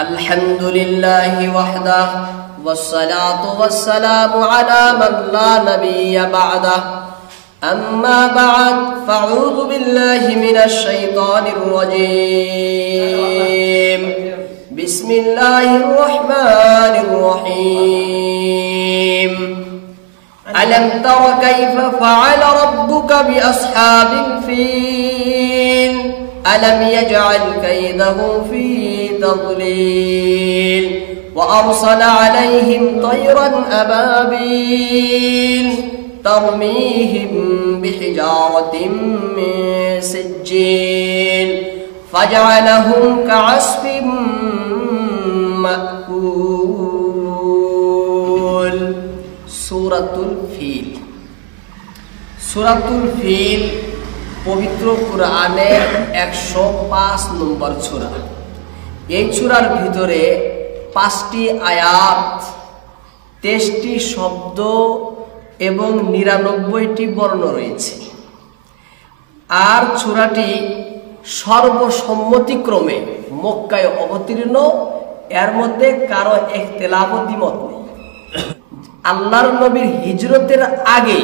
الحمد لله وحده والصلاة والسلام على من لا نبي بعده أما بعد فأعوذ بالله من الشيطان الرجيم بسم الله الرحمن الرحيم ألم تر كيف فعل ربك بأصحاب الفيل ألم يجعل كيدهم في تضليل وأرسل عليهم طيرا أبابيل ترميهم بحجارة من سجيل فجعلهم كعصف مأكول সূরাতুল ফিল। সূরাতুল ফিল পবিত্র কোরআনের 105 নম্বর সূরা। এই সূরার ভিতরে 5টি আয়াত, 23টি শব্দ এবং 99টি বর্ণ রয়েছে। আর সূরাটি সর্বসম্মতিক্রমে মক্কায় অবতীর্ণ, এর মধ্যে কারো ইখতিলাফ দ্বিমত নেই। আল্লাহর নবীর হিজরতের আগে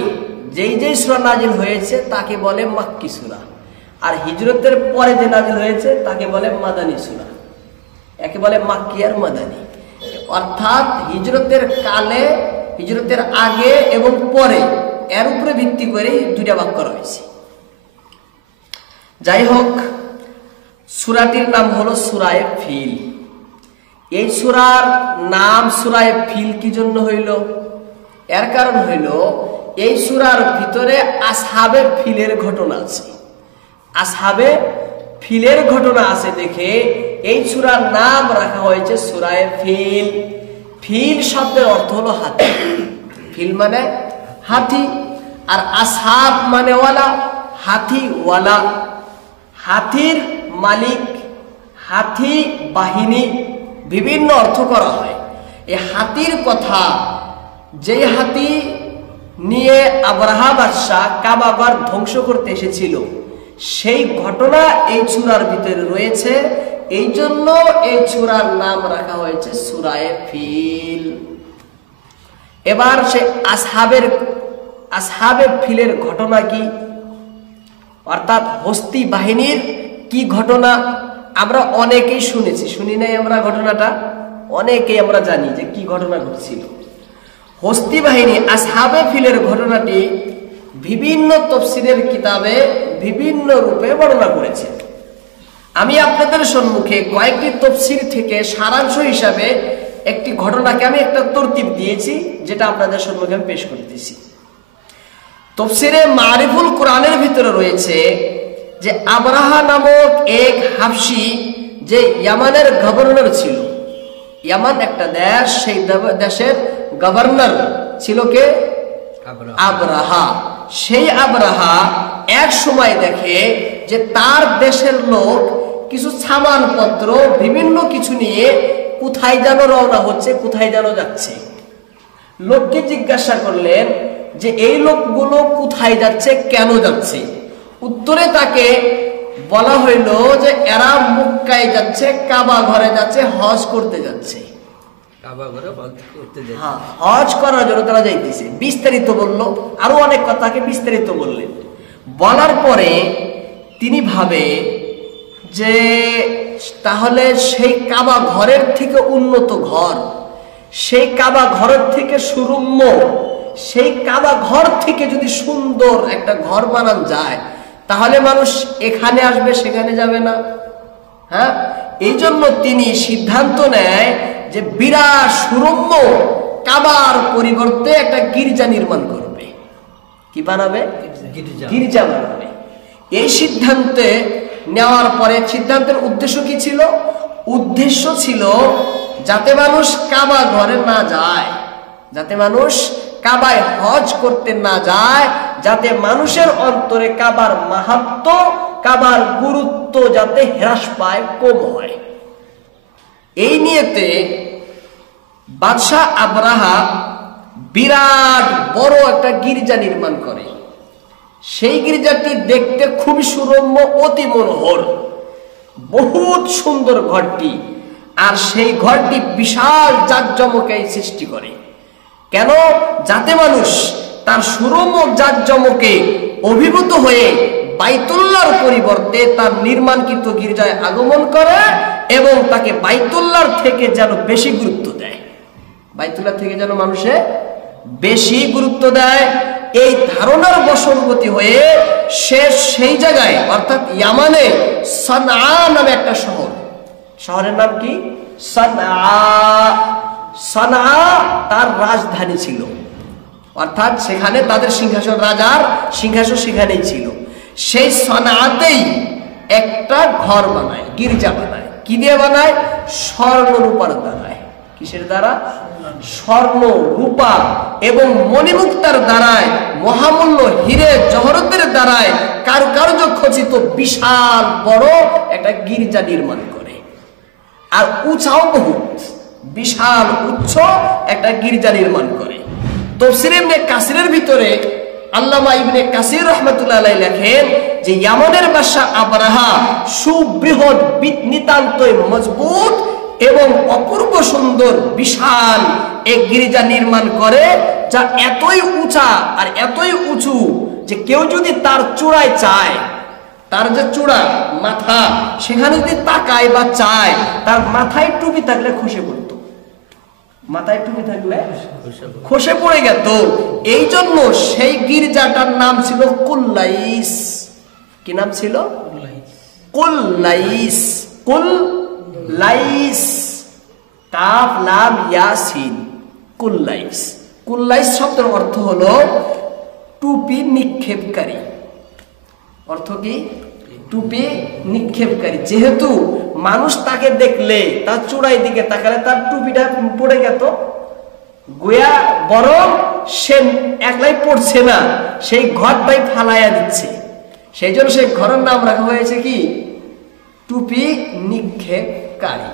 যেই সূরা নাজিল হয়েছে তাকে বলে মাক্কি সূরা, আর হিজরতের পরে যে নাজিল হয়েছে তাকে বলে মাদানী সূরা। একে বলে মাক্কি আর মাদানী, অর্থাৎ হিজরতের কালে, হিজরতের আগে এবং পরে, এর উপরে ভিত্তি করে দুইটা ভাগ করা হয়েছে। যাই হোক, সূরাটির নাম হলো সূরায়ে ফিল। এই সূরার নাম সূরায়ে ফিল কি জন্য হইল? এর কারণ হইল এই সূরার ভিতরে আসহাবে ফিলের ঘটনা আছে। আসহাবে ফিলের ঘটনা আছে দেখে এই সূরার নাম রাখা হয়েছে সূরায়ে ফিল। ফিল শব্দের অর্থ হলো হাতি। ফিল মানে হাতি, আর আসহাব মানে ওয়ালা, হাতি ওয়ালা, হাতির মালিক, হাতি বাহিনী, বিভিন্ন অর্থ করা হয়। এই হাতির কথা, যেই হাতি নিয়ে আবরাহা বাদশাহ কাবাঘর ধ্বংস করতে এসেছিল, সেই ঘটনা এই সূরার ভিতরে রয়েছে। এই জন্য এই সূরার নাম রাখা হয়েছে সূরায়ে ফিল। এবার সে আসহাবে ফিলের ঘটনা কি, অর্থাৎ হস্তি বাহিনীর কি ঘটনা আমরা অনেকেই শুনেছি, শুনি নাই আমরা ঘটনাটা, অনেকেই আমরা জানি যে কি ঘটনা ঘটছিল। হস্তি বাহিনী আসহাবে ফিলের ঘটনাটি বিভিন্ন তাফসীরের কিতাবে বিভিন্ন রূপে বর্ণনা করেছে। আমি আপনাদের সম্মুখে কয়েকটি তাফসীর থেকে সারাংশ হিসাবে একটি ঘটনাকে আমি একটা তরতিব দিয়েছি, যেটা আপনাদের সম্মুখে আমি পেশ করতেছি। তাফসীরে মারিফুল কোরআনের ভিতরে রয়েছে যে আবরাহা নামক এক হাবশী, যে ইয়ামানের গভর্নর ছিল। ইয়ামান একটা দেশ, সেই দেশের গভর্নর ছিল কে? আবরাহা। সেই আবরাহা এক সময় দেখে যে তার দেশের লোক কিছু সামানপত্র, বিভিন্ন কিছু নিয়ে কোথায় যেন রওনা হচ্ছে, কোথায় যেন যাচ্ছে। লোককে জিজ্ঞাসা করলেন যে এই লোকগুলো কোথায় যাচ্ছে, কেন যাচ্ছে? উত্তরে তাকে বলা হইল যে এরা মক্কায় যাচ্ছে, কাবা ঘরে যাচ্ছে, হজ করতে যাচ্ছে। হজ করার জন্য তারা যাইতেছে। বিস্তারিত বলল, আরো অনেক কথাকে বিস্তারিত বললেন। বলার পরে তিনি ভাবে যে তাহলে সেই কাবা ঘরের থেকে উন্নত ঘর, সেই কাবা ঘরের থেকে সুরম্য, সেই কাবা ঘর থেকে যদি সুন্দর একটা ঘর বানানো যায়, তাহলে মানুষ এখানে আসবে, সেখানে যাবে না। হ্যাঁ, এই জন্য তিনি সিদ্ধান্ত নেয় যে বিরাট সুরম্য কাবার পরিবর্তে একটা গির্জা নির্মাণ করবে। কি বানাবে? গির্জা বানাবে। এই সিদ্ধান্তে নেওয়ার পরে সিদ্ধান্তের উদ্দেশ্য কি ছিল? উদ্দেশ্য ছিল যাতে মানুষ কাবা ঘরে না যায়, যাতে মানুষ কাবায় হজ করতে না যায়, যাতে মানুষের অন্তরে কাবার মাহাত্ম্য, কাবার গুরুত্ব যাতে হ্রাস পায়, কম হয়। এই নিয়েতে বাদশাহ আবরাহা বিরাট বড় একটা গির্জা নির্মাণ করে। সেই গির্জাটি দেখতে খুবই সুরম্য, অতি মনোহর, বহুত সুন্দর ঘরটি। আর সেই ঘরটি বিশাল জাঁকজমকে সৃষ্টি করে। কেন? যাতে মানুষ তার সুরম ও জাঁকজমকে অভিভূত হয়ে বাইতুল্লাহর পরিবর্তে তার নির্মাণকৃত গির্জায় আগমন করে এবং তাকে বাইতুল্লাহর থেকে যেন বেশি গুরুত্ব দেয়, বাইতুল্লাহ থেকে যেন মানুষে বেশি গুরুত্ব দেয়। এই ধারণার বশবর্তী হয়ে সে সেই জায়গায় অর্থাৎ ইয়ামানে সানআ নামে একটা শহর, শহরের নাম কি? সানআ। সানআ তার রাজধানী ছিল, অর্থাৎ সেখানে তাদের সিংহাসন, রাজার সিংহাসন সেখানেই ছিল। সেই সানআতেই একটা ঘর বানায়, গির্জা বানায়। কি দিয়ে বানায়? স্বর্ণ রূপার দ্বারায়। কিসের দ্বারা? স্বর্ণ, রূপা এবং মণিমুক্তার দ্বারায়, মহামূল্য হিরে জহরতের দ্বারায় কারুকার্য খচিত বিশাল বড় একটা গির্জা নির্মাণ করে। আর উঁচাও বহুত, বিশাল উচ্চ একটা গির্জা নির্মাণ করে। তাফসীর ইবনে কাসিরের ভিতরে আল্লামা ইবনে কাসির রাহমাতুল্লাহ আলাইহি লেখেন যে ইয়ামানের বাদশা আবরাহা সুবৃহৎ নিতান্তই মজবুত এবং অপূর্ব সুন্দর বিশাল এক গির্জা নির্মাণ করে, যা এতই উঁচা আর এতই উঁচু যে কেউ যদি তার চূড়ায় চায়, তার যে চূড়া মাথা, সেখানে যদি তাকায় বা চায়, তার মাথায় টুপি থাকলে খসে পড়তো, মাথায় টুপি থাকলে খসে পড়ে গেত। এই জন্য সেই গির্জাটার নাম ছিল কুল্লাইস। কি নাম ছিল? কুল্লাইস। কুল্লাইস, কাফ লাম ইয়া সিন, কুল্লাইস। কুল্লাইস শব্দের অর্থ হলো টুপি নিক্ষেপকারী। অর্থ কি? টুপি নিক্ষেপকারী। যেহেতু মানুষ তাকে দেখলে তার চূড়ায় দিকে তাকালে তার টুপিটা পড়ে গেত, গোয়া বরং সে একলাই পড়ছে না, সেই ঘরটাই ফালাইয়া দিচ্ছে। সেই জন্য সেই ঘরের নাম রাখা হয়েছে কি? টুপি নিক্ষেপকারী।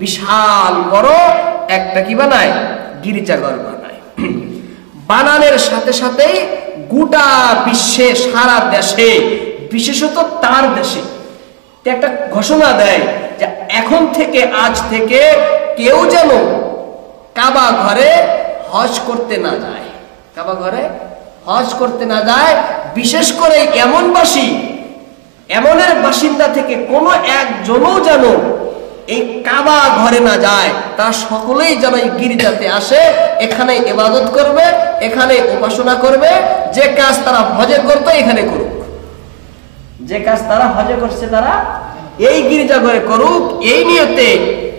বিশাল বড় একটা কি বানায়? গির্জাঘর বানায়। বানানোর সাথে সাথেই গোটা বিশ্বে, সারা দেশে, বিশেষত তার দেশে একটা ঘোষণা দেয় যে এখন থেকে, আজ থেকে কেউ যেন কাবা ঘরে হজ করতে না যায়, কাবা ঘরে হজ করতে না যায়। বিশেষ করে এমনের বাসিন্দা থেকে কোনো একজনও যেন এই কাবা ঘরে না যায়। তারা সকলেই যেন এই গির্জাতে আসে, এখানে ইবাদত করবে, এখানে উপাসনা করবে। যে কাজ তারা হজে করতো এখানে করুক, যে কাজ তারা হজে করছে তারা এই গির্জাঘরে করুক, এই নিয়তে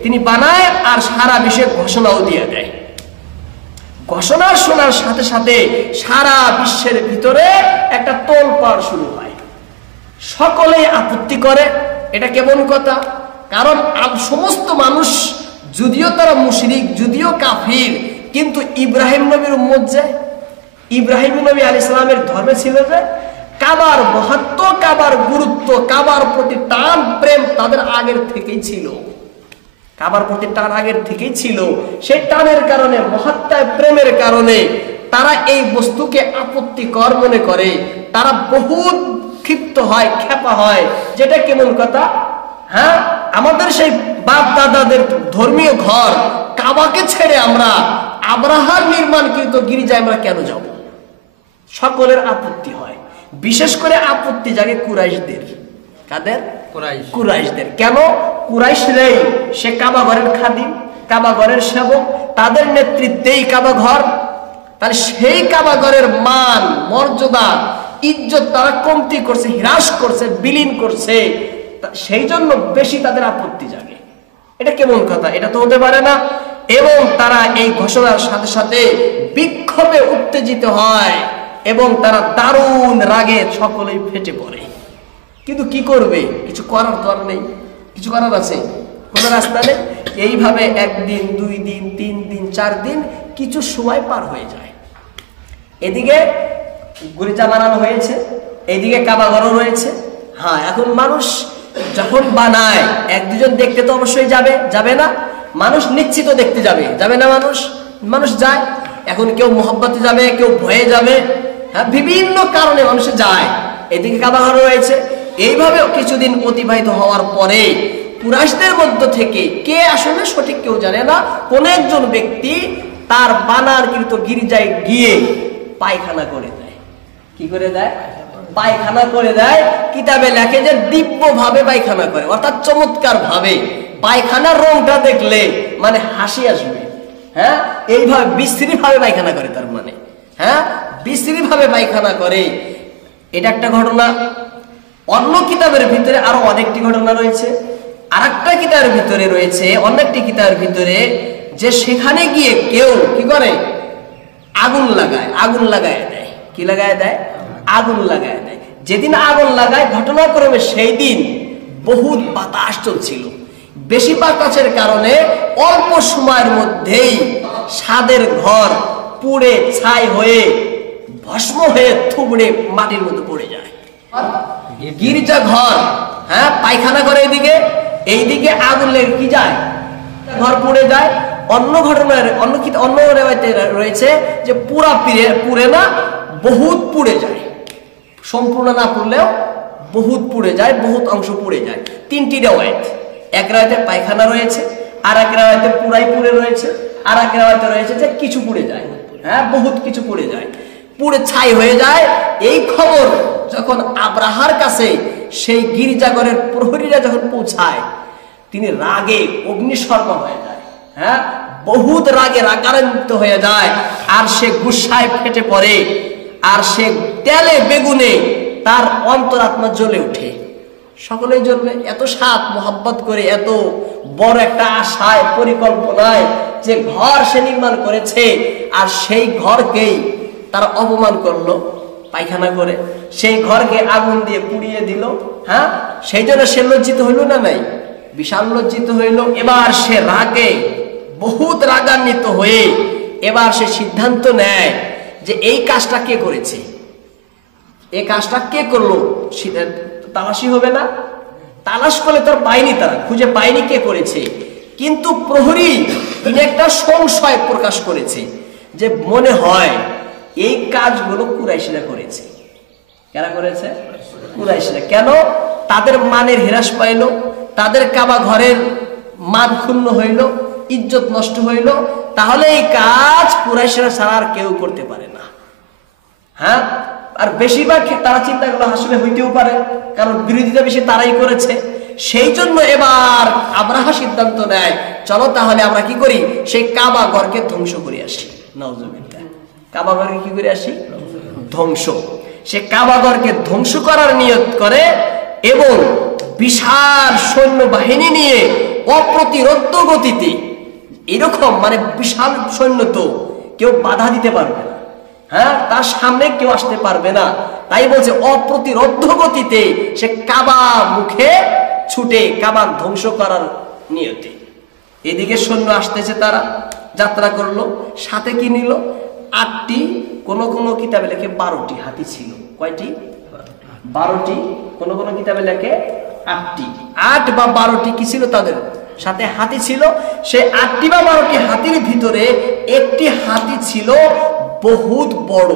তিনি বানায়। আর সারা বিশ্বে ঘোষণাও দিয়ে দেয়। ঘোষণা শোনার সাথে সাথে সারা বিশ্বের ভিতরে একটা তোলপাড় শুরু হয়, সকলেই আপত্তি করে। এটা কেমন কথা? কারণ সমস্ত মানুষ যদিও তারা মুশরিক, যদিও কাফির, কিন্তু ইব্রাহিম নবীর উম্মত, যে ইব্রাহিম নবী আলাইহিস সালামের ধর্মে ছিল, যে কাবার মাহাত্ম্য, কাবার গুরুত্ব, কাবার প্রতি টান প্রেম তাদের আগের থেকেই ছিল, কাবার প্রতি টান আগের থেকেই ছিল। সেই টানের কারণে, মহাত্মায় প্রেমের কারণে তারা এই বস্তুকে আপত্তিকর মনে করে। তারা বহুত ক্ষিপ্ত হয়, ক্ষেপা হয়। যেটা কেমন কথা? হ্যাঁ, আমাদের সেই বাপ দাদাদের ধর্মীয় ঘর কাবাকে ছেড়ে আমরা আব্রাহার নির্মাণকৃত গির্জায় আমরা কেন যাব? সকলের আপত্তি হয়। বিশেষ করে আপত্তি জাগে কুরাইশদের। কাদের? কুরাইশদের। কেন? কুরাইশরাই সে কাবা ঘরের খাদিম, কাবা ঘরের সেবক, তাদের নেতৃত্বেই কাবা ঘর। তাহলে সেই কাবা ঘরের মান, মর্যাদা, ইজ্জত তারা কমতি করছে, হ্রাস করছে, বিলীন করছে। সেই জন্য বেশি তাদের আপত্তি জাগে। এটা কেমন কথা? এটা তো হতে পারে না। এবং তারা এই ঘোষণার সাথে সাথে বিক্ষোভে উত্তেজিত হয় এবং তারা দারুণ রাগে সকলেই ফেটে পড়ে। কিন্তু কি করবে? কিছু করার তো আর নেই। কিছু করার আছে? কোনো রাস্তা নেই। এইভাবে একদিন, 2 দিন, 3 দিন, 4 দিন, কিছু সময় পার হয়ে যায়। এদিকে গির্জা বানানো হয়েছে, এইদিকে কাবা ঘরও রয়েছে। হ্যাঁ, এখন মানুষ যখন বানায়, 1-2 জন দেখতে তো অবশ্যই যাবে, যাবে না? মানুষ নিশ্চিত দেখতে যাবে, যাবে না? মানুষ যায়। এখন কেউ মহব্বতে যাবে, কেউ ভয়ে যাবে। হ্যাঁ, বিভিন্ন কারণে মানুষ যায়। এদিকে কাবা ঘর রয়েছে। এইভাবে কিছুদিন অতিবাহিত হওয়ার পরে কুরাইশদের মধ্য থেকে কে আসলে সঠিক কেউ জানে না, কোন একজন ব্যক্তি তার বানারকৃত গির্জায় গিয়ে পায়খানা করে দেয়। কি করে দেয়? পায়খানা করে দেয়। কিতাবে লেখে যে দিব্য ভাবে পায়খানা করে, অর্থাৎ চমৎকার ভাবে। পায়খানার রংটা দেখলে মানে হাসি আসবে। হ্যাঁ, এইভাবে বিশ্রী ভাবে পায়খানা করে, তার মানে হ্যাঁ বিশ্রী ভাবে পায়খানা করে। এটা একটা ঘটনা। অন্য কিতাবের ভিতরে আরো অনেকটি ঘটনা রয়েছে। আর একটা কিতাবের ভিতরে রয়েছে, অন্য একটি কিতাবের ভিতরে, যে সেখানে গিয়ে কেউ কি করে, আগুন লাগায়, আগুন লাগায় দেয়। কি লাগায় দেয়? আগুন লাগায় দেয়। যেদিন আগুন লাগায়, ঘটনাক্রমে সেই দিন বহুত বাতাস চলছিল। বেশি বাতাসের কারণে অল্প সময়ের মধ্যেই সাদের ঘর পুড়ে ছাই হয়ে ভস্ম হয়ে থুবড়ে মাটির মধ্যে পড়ে যায়। গির্জা ঘর, হ্যাঁ, পায়খানা করে এইদিকে আগুন লেগে কি যায়, ঘর পুড়ে যায়। অন্য ঘটনার অন্য রেওয়ায়েতে রয়েছে যে পুড়ে না, বহুত পুড়ে যায়। সম্পূর্ণ না পুড়লেও বহুত পুড়ে যায়, বহুত অংশ পুড়ে যায়। তিনটি রেওয়ায়েত। এক রেওয়ায়েতে পায়খানা রয়েছে, আর এক রেওয়ায়েতে পুরাই পুড়ে রয়েছে, আর এক রেওয়ায়েতে রয়েছে যে কিছু পুড়ে যায়। হ্যাঁ, বহুত কিছু পুড়ে যায়, পুড়ে ছাই হয়ে যায়। এই খবর যখন আব্রাহার কাছে সেই গির্জাঘরের প্রহরীরা যখন পৌঁছায়, তিনি রাগে অগ্নিশর্মা হয়ে যায়। হ্যাঁ, বহুত রাগে রাগান্বিত হয়ে যায়। আর সে গুসায় ফেটে পড়ে, আর সে তেলে বেগুনে তার অন্তরাত্মা জ্বলে ওঠে। সকলেই জ্বলবে। এত সাত মোহাব্বত করে, এত বড় একটা আশায় পরিকল্পনায় যে ঘর সে নির্মাণ করেছে, আর সেই ঘরকেই তারা অপমান করলো পায়খানা করে, সেই ঘরকে আগুন দিয়ে পুড়িয়ে দিল। হ্যাঁ, সেই জন্য সে লজ্জিত হইল না? নাই, বিশাল লজ্জিত হইল। এবার সে রাগে বহুত রাগান্বিত হয়ে এবার সে সিদ্ধান্ত নেয় যে এই কাজটা কে করেছে, এই কাজটা কে করলো। তালাশি হবে না? তালাশ করলে তোর পায়নি, তারা খুঁজে পায়নি কে করেছে। কিন্তু প্রহরী তিনি একটা সংশয় প্রকাশ করেছে যে মনে হয় এই কাজগুলো কুরাইশিরা করেছে। কারা করেছে? কুরাইশিরা। কেন? তাদের মানের হ্রাস পাইল, তাদের কাবা ঘরের মান ক্ষুণ্ণ হইল, ইজ্জত নষ্ট হইল। তাহলে এই কাজ কুরাইশিরা ছাড়া আর কেউ করতে পারে না। হ্যাঁ, আর বেশিরভাগ তারা চিন্তা করলো আসলে হইতেও পারে, কারণ বিরোধিতা বেশি তারাই করেছে। সেই জন্য এবার আব্রাহা সিদ্ধান্ত নেয়, চলো তাহলে আমরা কি করি, সেই কাবা ঘরকে ধ্বংস করে আসি। নাউজুবিল্লাহ। কাবা ঘরকে কি করে আসি? ধ্বংস। সে কাবা ঘরকে ধ্বংস করার নিয়ত করে এবং বিশাল সৈন্য বাহিনী নিয়ে অপ্রতিরোধ্য গতিতে, এরকম মানে বিশাল সৈন্য তো কেউ বাধা দিতে পারবে না। হ্যাঁ, তার সামনে কেউ আসতে পারবে না। তাই বলছে অপ্রতিরোধ্য গতিতে সে কাবা মুখে ছুটে কাবা ধ্বংস করার নিয়তে। এদিকে সৈন্য আসতেছে, তারা যাত্রা করলো। সাথে কি নিল? 8টি, কোন কোন কিতাবে লেখে 12টি হাতি ছিল। কয়টি? 12টি। কোন কোন কিতাবে লেখে 8টি। 8 বা 12টি কি ছিল তাদের সাথে? হাতি ছিল। সেই 8টি বা 12টি হাতির ভিতরে একটি হাতি ছিল বহুত বড়,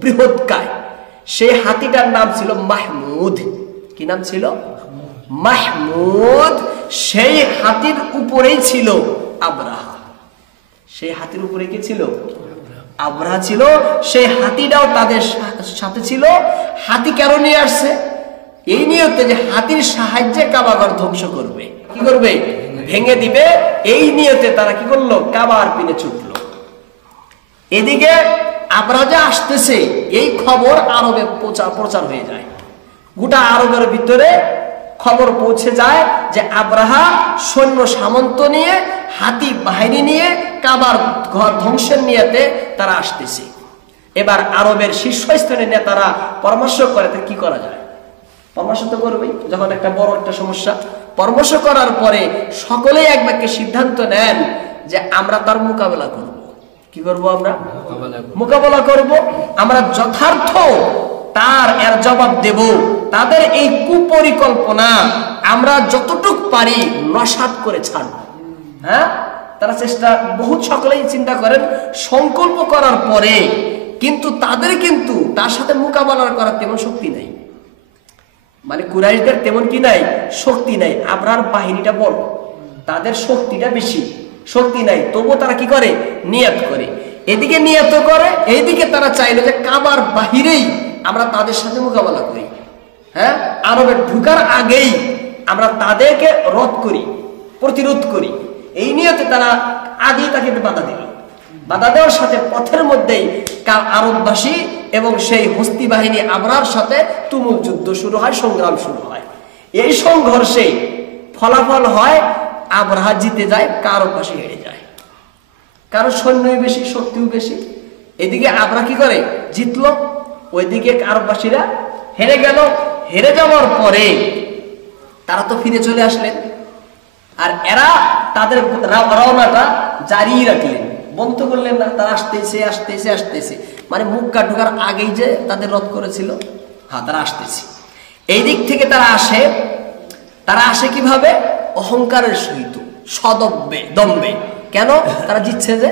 বৃহৎকায়। সেই হাতিটার নাম ছিল মাহমুদ। কি নাম ছিল? মাহমুদ। সেই হাতির উপরেই ছিল আব্রাহা। সেই হাতির উপরে কি ছিল? আব্রাহা ছিল। সেই হাতিটাও তাদের সাথে ছিল। হাতি কেন নিয়ে আসছে? এই নিয়তে যে হাতির সাহায্যে কাবাঘর ধ্বংস করবে। কি করবে? ভেঙে দিবে। এই নিয়তে তারা কি করলো? কাবার পিনে ছুটলো। এদিকে আব্রাহা যে আসতেছে এই খবর আরবে প্রচার হয়ে যায়। গোটা আরবের ভিতরে খবর পৌঁছে যায় যে আব্রাহা সৈন্য সামন্ত নিয়ে, হাতি বাহিনী নিয়ে কাবার ঘর ধ্বংসের নিয়তে তারা আসতেছে। এবার আরবের শীর্ষস্থানীয় নেতারা পরামর্শ করে কি করা যায়। পরামর্শ তো করবেই, যখন একটা বড় একটা সমস্যা। পরামর্শ করার পরে সকলেই এক বাক্যে সিদ্ধান্ত নেন যে আমরা তার মোকাবেলা করব। কি করব? আমরা মোকাবেলা করব। আমরা যথার্থ তার এর জবাব দেব। তাদের এই কুপরিকল্পনা আমরা যতটুক পারি নস্যাৎ করে ছাড়ব। হ্যাঁ, তারা চেষ্টা বহুত সকলেই চিন্তা করেন সংকল্প করার পরে, কিন্তু তাদের কিন্তু তার সাথে মোকাবেলা করার তেমন শক্তি নাই। মানে কুরাইশদের তেমন কি নাই, শক্তি নাই। আবরার বাহিনীটা বড়, তাদের শক্তিটা বেশি, শক্তি নাই, তবুও তারা কি করে, নিয়ত করে। এদিকে নিয়ত করে, এইদিকে তারা চাইলো যে কাবার বাহিরেই আমরা তাদের সাথে মোকাবেলা করি। হ্যাঁ, আরবে ঢুকার আগেই আমরা তাদেরকে রদ করি, প্রতিরোধ করি। এই নিয়তে তারা আগেই তাকে বাধা দিল। বাধা দেওয়ার সাথে পথের মধ্যেই আরববাসী এবং সেই হস্তি বাহিনী আবরার সাথে তুমুল যুদ্ধ শুরু হয়, সংগ্রাম শুরু হয়। এই সংঘর্ষে ফলাফল হয় আবরাহা জিতে যায়, আরববাসী হেরে যায়। কারণ সৈন্যই বেশি, শক্তিও বেশি। এদিকে আবরাহা কি করে, জিতলো, ওইদিকে আরববাসীরা হেরে গেল। হেরে যাওয়ার পরে তারা তো ফিরে চলে আসলেন, আর এরা তাদের রওনাটা জারি রাখলেন, বন্ধ করলেন না। তারা আসতেছে আসতেছে আসতেছে, মানে মুক্কা ঢোকার আগেই যে তাদের রদ করেছিল, হ্যাঁ তারা আসতেছে। এই দিক থেকে তারা আসে কিভাবে, অহংকারের সহিত, সদব্যে দম্বে। কেন, তারা জিতছে যে,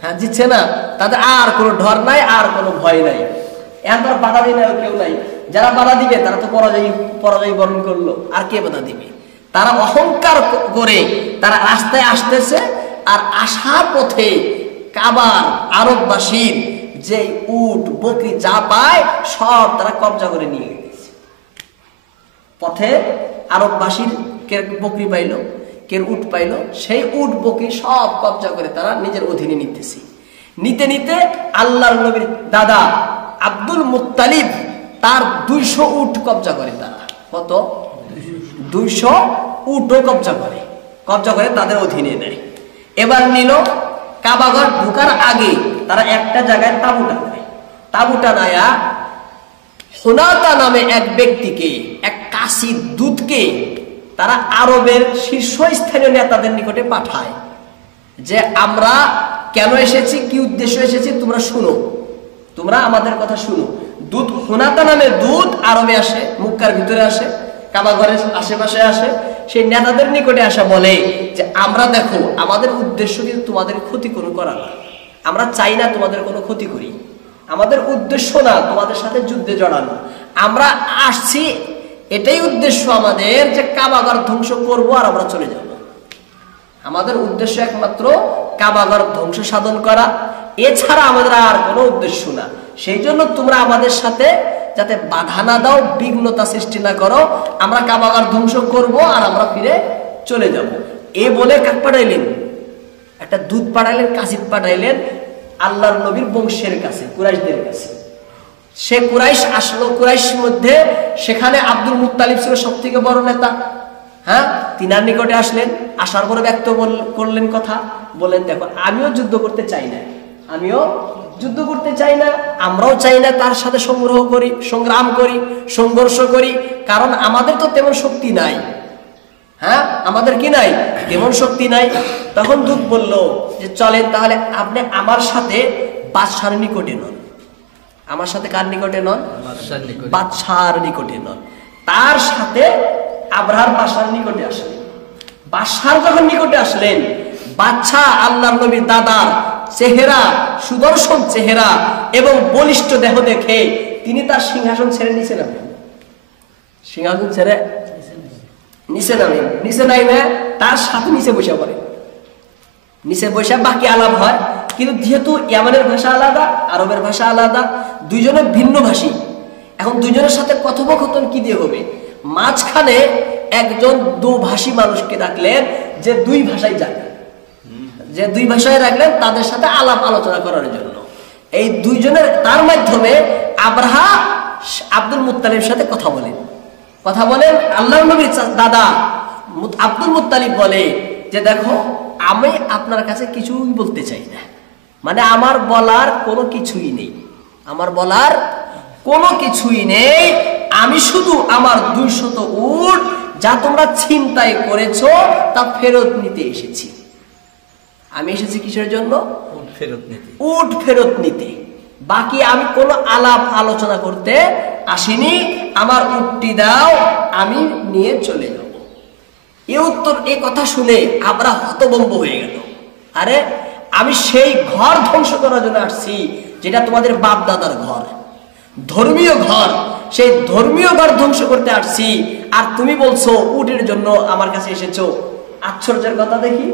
হ্যাঁ জিতছে না, তাদের আর কোনো ডর নাই, আর কোনো ভয় নাই। এবার বাধা দিলে কেউ নাই, যারা বাধা দিবে তারা তো পরাজয় বরণ করলো, আর কে বাধা দিবে। তারা অহংকার করে তারা রাস্তায় আসতেছে, আর আসার পথে কাবার আরববাসীর যে উট বকরি যা পায় সব তারা কবজা করে নিয়ে গেছে। পথে আরববাসীর কে বকরি পাইল, কে উট পাইল, সেই উট বকরি সব কবজা করে তারা নিজের অধীনে নিতেছে। নিতে নিতে আল্লাহর নবীর দাদা আব্দুল মুত্তালিব তার 200 উট কবজা করে। তারা কত, 200 উটও কবজা করে তাদের অধীনে নেয়। এবার নিল, কাবাঘর ঢুকার আগে তারা একটা জায়গায় তাঁবু টানায়া হুনাতা নামে এক ব্যক্তিকে, এক কাশি দূতকে তারা আরবের শীর্ষস্থানীয় নেতাদের নিকটে পাঠায় যে আমরা কেন এসেছি, কি উদ্দেশ্য এসেছি, তোমরা শুনো, তোমরা আমাদের কথা শুনো। দূত হুনাতা নামে দূত আরবে আসে, মক্কার ভিতরে আসে, কাবাঘরের আশেপাশে আসে। সেই নেতাদের নিকটে আসা বলে যে আমরা দেখো, আমাদের উদ্দেশ্য কিন্তু তোমাদের ক্ষতি কোনো করা না, আমরা চাই না তোমাদের কোনো ক্ষতি করি, আমাদের উদ্দেশ্য না তোমাদের সাথে যুদ্ধে জড়ানো, আমরা আসছি এটাই উদ্দেশ্য আমাদের যে কাবাঘর ধ্বংস করব আর আমরা চলে যাব। আমাদের উদ্দেশ্য একমাত্র কাবাঘর ধ্বংস সাধন করা, এছাড়া আমাদের আর কোনো উদ্দেশ্য না। সেই জন্য তোমরা আমাদের সাথে যাতে বাধা না দাও, বিঘ্নতা সৃষ্টি না করো, আমরা কাবাঘর ধ্বংস করব আর আমরা ফিরে চলে যাব। এ বলে কাক পাঠাইলেন, একটা দূত পাঠাইলেন, কাসিদ পাঠাইলেন আল্লাহর নবীর বংশের কাছে, কুরাইশদের কাছে। সে কুরাইশ আসলো, কুরাইশ মধ্যে সেখানে আব্দুল মুত্তালিব ছিল সব থেকে বড় নেতা। হ্যাঁ, তিনার নিকটে আসলেন, আসার পরে ব্যক্ত করলেন কথা, বলেন দেখো আমিও যুদ্ধ করতে চাই না, আমরাও চাই না তার সাথে সংগ্রাম করি, সংঘর্ষ করি, কারণ আমাদের তো তেমন শক্তি নাই। হ্যাঁ, আমাদের কি নাই, তেমন শক্তি নাই। তখন দূত বলল যে চলেন তাহলে আপনি আমার সাথে বাদশার নিকটে নন। আমার সাথে কার নিকটে নন, বাদশার নিকটে নন। তার সাথে আবরার বাদশার নিকটে আসলেন। বাদশার যখন নিকটে আসলেন, বাদশা আল্লাহর নবীর দাদার চেহারা, সুদর্শন চেহারা এবং বলিষ্ঠ দেহ দেখে তিনি তার সিংহাসন ছেড়ে নিচে নামেন। সিংহাসন ছেড়ে নিচে নামে তার সাথে নিচে বসে পড়ে। নিচে বসে বাকি আলাপ হয়, কিন্তু যেহেতু ইয়ামানের ভাষা আলাদা, আরবের ভাষা আলাদা, দুইজনের ভিন্ন ভাষী। এখন দুইজনের সাথে কথোপকথন কি দিয়ে হবে? মাঝখানে একজন দুভাষী মানুষকে রাখলেন, যে দুই ভাষায় জানে, যে দুই ভাষায় রাখলেন তাদের সাথে আলাপ আলোচনা করার জন্য। এই দুইজনের তার মাধ্যমে আবরাহা আব্দুল মুত্তালিবের সাথে কথা বলেন। আল্লাহর নবীর দাদা আব্দুল মুত্তালিব বলে যে দেখো, আমি আপনার কাছে কিছুই বলতে চাই না, মানে আমার বলার কোনো কিছুই নেই, আমি শুধু আমার 200 উট যা তোমরা ছিনতাই করেছো তা ফেরত নিতে এসেছি। আমি এসেছি কিসের জন্য? উট ফেরত নিতে। বাকি আমি কোনো আলাপ আলোচনা করতে আসিনি, আমার উটটি দাও, আমি নিয়ে চলে যাব। এই কথা শুনে আমরা হতভম্ব হয়ে গেল। আরে, আমি সেই ঘর ধ্বংস করার জন্য আসছি যেটা তোমাদের বাপ দাদার ঘর, ধর্মীয় ঘর, সেই ধর্মীয় ঘর ধ্বংস করতে আসছি, আর তুমি বলছো উটের জন্য আমার কাছে এসেছো। আশ্চর্যের কথা দেখি,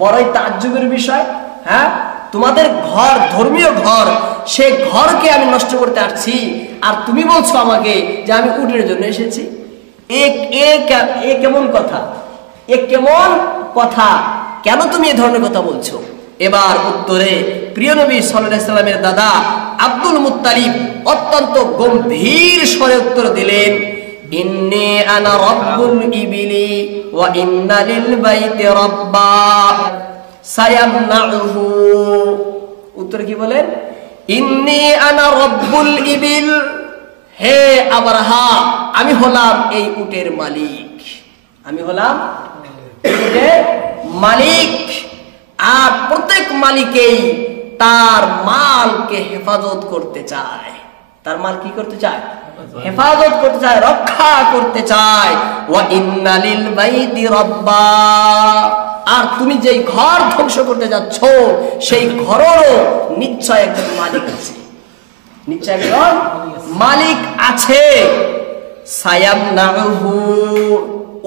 বড়ই তাজ্জুবের বিষয়। হ্যাঁ, তোমাদের ঘর, ধর্মীয় ঘর, সে ঘরকে আমি নষ্ট করতে আসছি, আর তুমি বলছো আমাকে যে আমি উটের জন্য এসেছি। এ কেমন কথা? এ কেমন কথা? কেন তুমি এ ধরনের কথা বলছো? এবার উত্তরে প্রিয় নবী সাল্লাল্লাহু আলাইহি সাল্লামের দাদা আব্দুল মুত্তালিব অত্যন্ত গম্ভীর স্বরে উত্তর দিলেন, ইন্নী আনা রাব্বুল ইবিলি ওয়া ইন্না লিল বাইতি রাব্বা সায়ামনাহু। উত্তরে কি বলেন? ইন্নী আনা রাব্বুল ইবিল, হে আবরাহা, আমি হলাম এই উটের মালিক, আমি হলাম উটের মালিক। আর প্রত্যেক মালিকেই তার মালকে হেফাজত করতে চায়। তার মাল কি করতে চায়? হেফাজত করতে চায়, রক্ষা করতে চায়। ওয়া ইন্না লিল বাইতি রাব্বা, আর তুমি যেই ঘর ধ্বংস করতে যাচ্ছ সেই ঘরেরও নিশ্চয় একজন মালিক আছে, নিশ্চয় একজন মালিক আছে। সায়ামনাহু,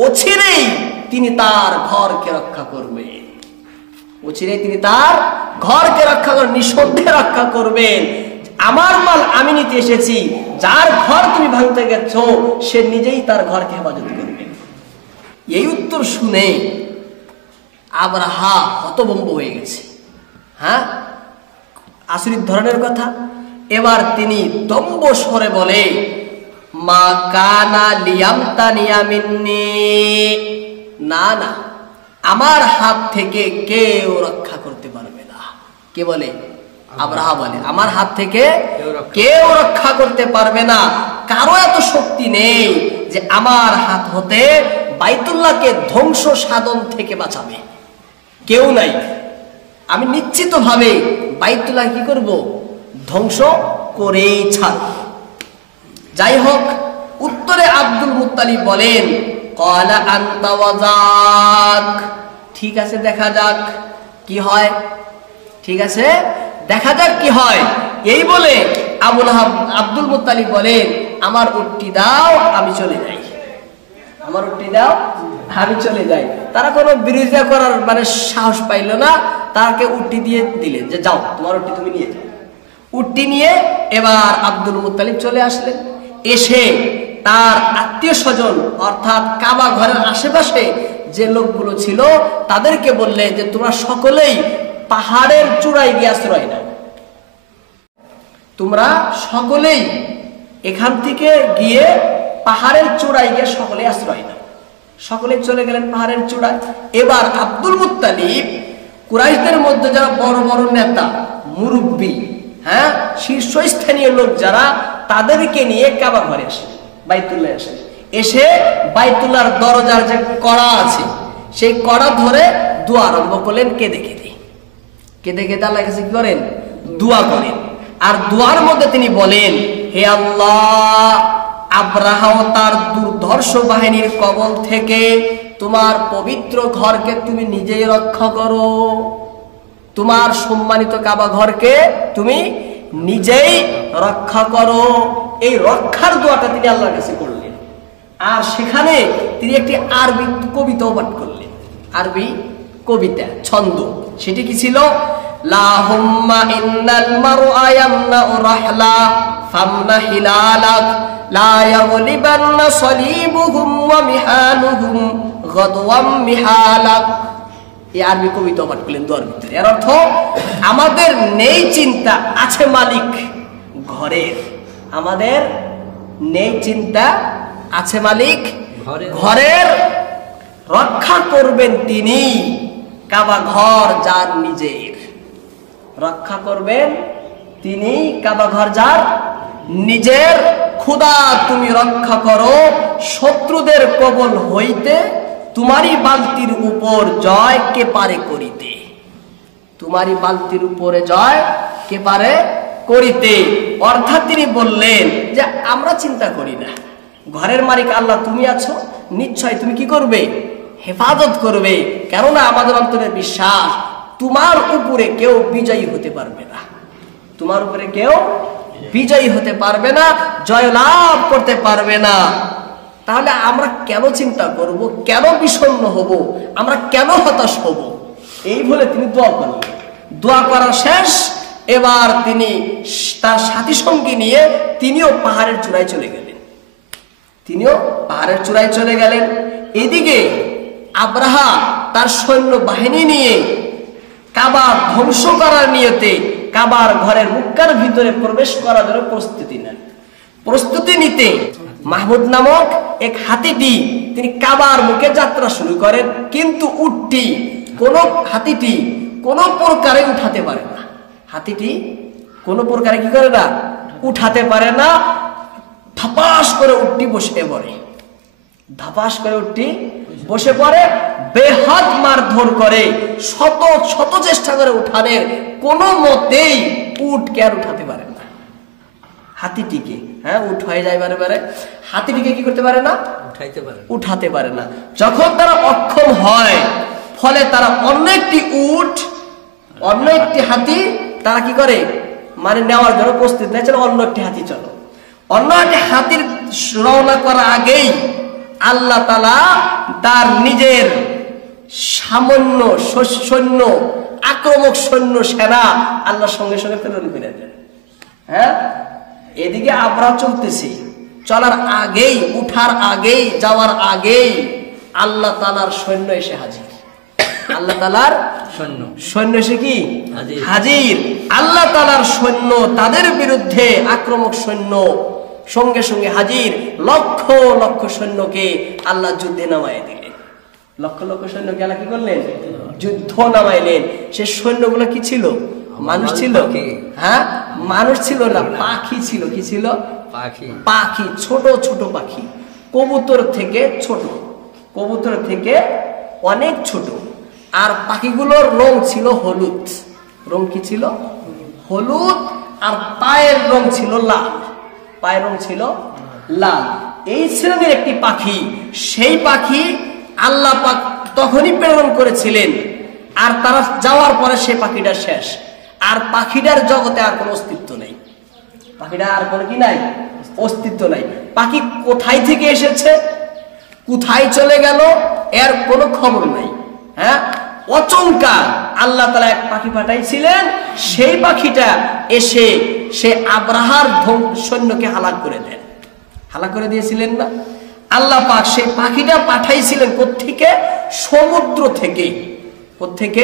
অচিরেই তিনি তার ঘরকে রক্ষা করবেন, অচিরেই তিনি তার ঘরকে রক্ষা করবেন, নিঃসন্দেহে রক্ষা করবেন। আমার মাল আমি নিতে এসেছি, যার ঘর তুমি ভাঙতে গেছো সে নিজেই তার ঘরকে হেফাজত করবে। এই উত্তর শুনে আবরাহা হতভম্ব হয়ে গেছে। হ্যাঁ, আশ্চর্য ধরনের কথা। এবার তিনি দম্ভ স্বরে বলে, মা কানা লিয়ামতানিয়া মিন্নি, না না, আমার হাত থেকে কেউ রক্ষা করতে পারবে না। কে বলে? আবরাহা বলে, আমার হাত থেকে কেউ রক্ষা করতে পারবে না। কারো এত শক্তি নেই যে আমার হাত হতে বাইতুল্লাহকে ধ্বংস সাধন থেকে বাঁচাবে, কেউ নাই। আমি নিশ্চিত ভাবে বাইতুল্লাহ কি করব? ধ্বংস করেই ছাড়ব। যাই হোক, উত্তরে আব্দুল মুত্তালিব বলেন, ক্বালা আনতা ওয়াজাক, ঠিক আছে দেখা যাক কি হয়, ঠিক আছে দেখা যাক কি হয়। এই বলে আব্দুল মুত্তালিব বলেন, আমার উটটি দাও, আমি চলে যাই, আমার উটটি দাও, আমি চলে যাই। তারা কোনো বিরোধিতা করার মানে সাহস পাইল না, তাকে উটটি দিয়ে দিলেন যে যাও, তোমার উটটি তুমি নিয়ে যাও। উটটি নিয়ে এবার আব্দুল মুত্তালিব চলে আসলেন। এসে তার আত্মীয় স্বজন অর্থাৎ কাবা ঘরের আশেপাশে যে লোকগুলো ছিল তাদেরকে বললেন যে তোমরা সকলেই পাহাড়ের চূড়ায় গিয়ে আশ্রয় নাও, তোমরা সকলেই এখান থেকে গিয়ে পাহাড়ের চূড়ায় গিয়ে সকলে আশ্রয় নাও। সকলে চলে গেলেন পাহাড়ের চূড়ায়। এবার আব্দুল মুত্তালিব কুরাইশদের মধ্যে যারা বড় বড় নেতা, মুরব্বী, হ্যাঁ, শীর্ষস্থানীয় লোক যারা, তাদেরকে নিয়ে কাবা ঘরে আসে, বাইতুল্লাহ আসে। এসে বাইতুল্লাহর দরজার যে কড়া আছে সেই কড়া ধরে দোয়া আরম্ভ করলেন, কেঁদে কেঁদে কেঁদে কেঁদে আল্লাহর কাছে কি করেন? দোয়া করেন। আর দোয়ার মধ্যে তিনি বলেন, হে আল্লাহ, আবরাহা ও তার দুর্ধর্ষ বাহিনীর কবল থেকে তোমার পবিত্র ঘরকে তুমি নিজেই রক্ষা করো, তোমার সম্মানিত কাবা ঘরকে তুমি নিজেই রক্ষা করো। এই রক্ষার দোয়াটা তিনি আল্লাহর কাছে করলেন। আর সেখানে তিনি একটি আরবি কবিতাও পাঠ করলেন, আরবি কবিতা, ছন্দ। সেটি কি ছিল? লাহুম্মা ইন্নাল মারআ ইয়ামনাউ রাহলা ফামনা হিলালাক লা ইয়াগলিবান্না সালিবুহুম ওয়া মিহালুহুম গাদওয়াম মিহালাক। এই আরবি কবিতা পাঠ করলেন দোয়ার ভিতরে। এর অর্থ, আমাদের নেই চিন্তা, আছে মালিক ঘরের, আমাদের নেই চিন্তা, আছে মালিক ঘরের, রক্ষা করবেন তিনি, কাবা ঘর যার নিজের, রক্ষা করবেন তিনি, কাবা ঘর যার নিজের। খুদা তুমি রক্ষা করো শত্রুদের কবল হইতে, তোমারই বালতির উপর জয় কে পারে করিতে, তোমারই বালতির উপরে জয় কে পারে করিতে। অর্থাৎ তিনি বললেন যে আমরা চিন্তা করি না, ঘরের মালিক আল্লাহ তুমি আছো, নিশ্চয় তুমি কি করবে? হেফাজত করবে। কেননা আমাদের অন্তরের বিশ্বাস, তোমার উপরে কেউ বিজয়ী হতে পারবে না, তোমার উপরে কেউ বিজয়ী হতে পারবে না, জয় লাভ করতে পারবে না। তাহলে আমরা কেন চিন্তা করব, কেন বিষণ্ণ হব, আমরা কেন হতাশ হব? এই বলে তিনি দোয়া করলেন। দোয়া করা শেষ, এবার তিনি তার সাথী সঙ্গী নিয়ে তিনিও পাহাড়ের চূড়ায় চলে গেলেন। এদিকে আব্রাহা তার সৈন্য বাহিনী নিয়ে কাবা ধ্বংস করার নিয়তে কাবার ঘরের মুক্কার ভিতরে প্রবেশ করার জন্য প্রস্তুতি নিতে মাহমুদ নামক এক হাতিটি তিনি কাবার মুখে যাত্রা শুরু করেন। কিন্তু হাতিটি কোনো প্রকারে উঠাতে পারে না। হাতিটি কোনো প্রকারে কি করে না, উঠাতে পারে না। ধাপাস করে উটটি বসে পড়ে, বেহাত মারধর করে, শত চেষ্টা করে উঠানের, কোনো মতেই উটকে আর উঠাতে পারে না। হাতিটিকে উঠ হয়ে যায় বারে, হাতিটিকে কি করতে পারে না, উঠাতে পারে না। যখন তারা অক্ষম হয়, ফলে তারা অন্য একটি হাতি তারা কি করে, মানে নেওয়ার জন্য প্রস্তুত নেয়। চলো অন্য একটি হাতি, চলো অন্য একটি হাতির রওনা করা আগেই আল্লাহ তাআলা তার নিজের সামান্য সৈন্য, আক্রমক সৈন্য সেনা আল্লাহর সঙ্গে সঙ্গে প্রেরণ করে দেন। এদিকে আমরা চলতেছি, চলার আগেই, উঠার আগেই, যাওয়ার আগেই আল্লাহ তাআলার সৈন্য এসে হাজির। আল্লাহ তাআলার সৈন্য এসে কি হাজির। আল্লাহ তাআলার সৈন্য, তাদের বিরুদ্ধে আক্রমক সৈন্য সঙ্গে সঙ্গে হাজির। লক্ষ লক্ষ সৈন্যকে আল্লাহ যুদ্ধে নামায় দিলেন। লক্ষ লক্ষ সৈন্যকে আল্লাহ কি করলেন, যুদ্ধ নামাইলেন। সে সৈন্যগুলো কি ছিল, মানুষ ছিল? মানুষ ছিল না, পাখি ছিল। কি ছিল? পাখি, ছোট ছোট পাখি, কবুতর থেকে অনেক ছোট। আর পাখিগুলোর রং ছিল হলুদ। রং কি ছিল? হলুদ। আর পায়ের রং ছিল লাল। এই শ্রেণীর একটি পাখি। সেই পাখি আল্লাহ পাক তখনই প্রেরণ করেছিলেন। আর তারা যাওয়ার পরে সেই পাখিটা শেষ। আর পাখিটার জগতে আর কোনো অস্তিত্ব নেই। অস্তিত্ব নাই। পাখি কোথায় থেকে এসেছে, কোথায় চলে গেল, এর কোনো খবর নাই। অচমকা আল্লাহ তাআলা এক পাখি পাঠাইছিলেন। সেই পাখিটা এসে সে আব্রাহার সৈন্যকে হালাক করে দিয়েছিলেন না? আল্লাহ পাক সেই পাখিটা পাঠাইছিলেন কোত্থেকে? সমুদ্র থেকে। কোত্থেকে?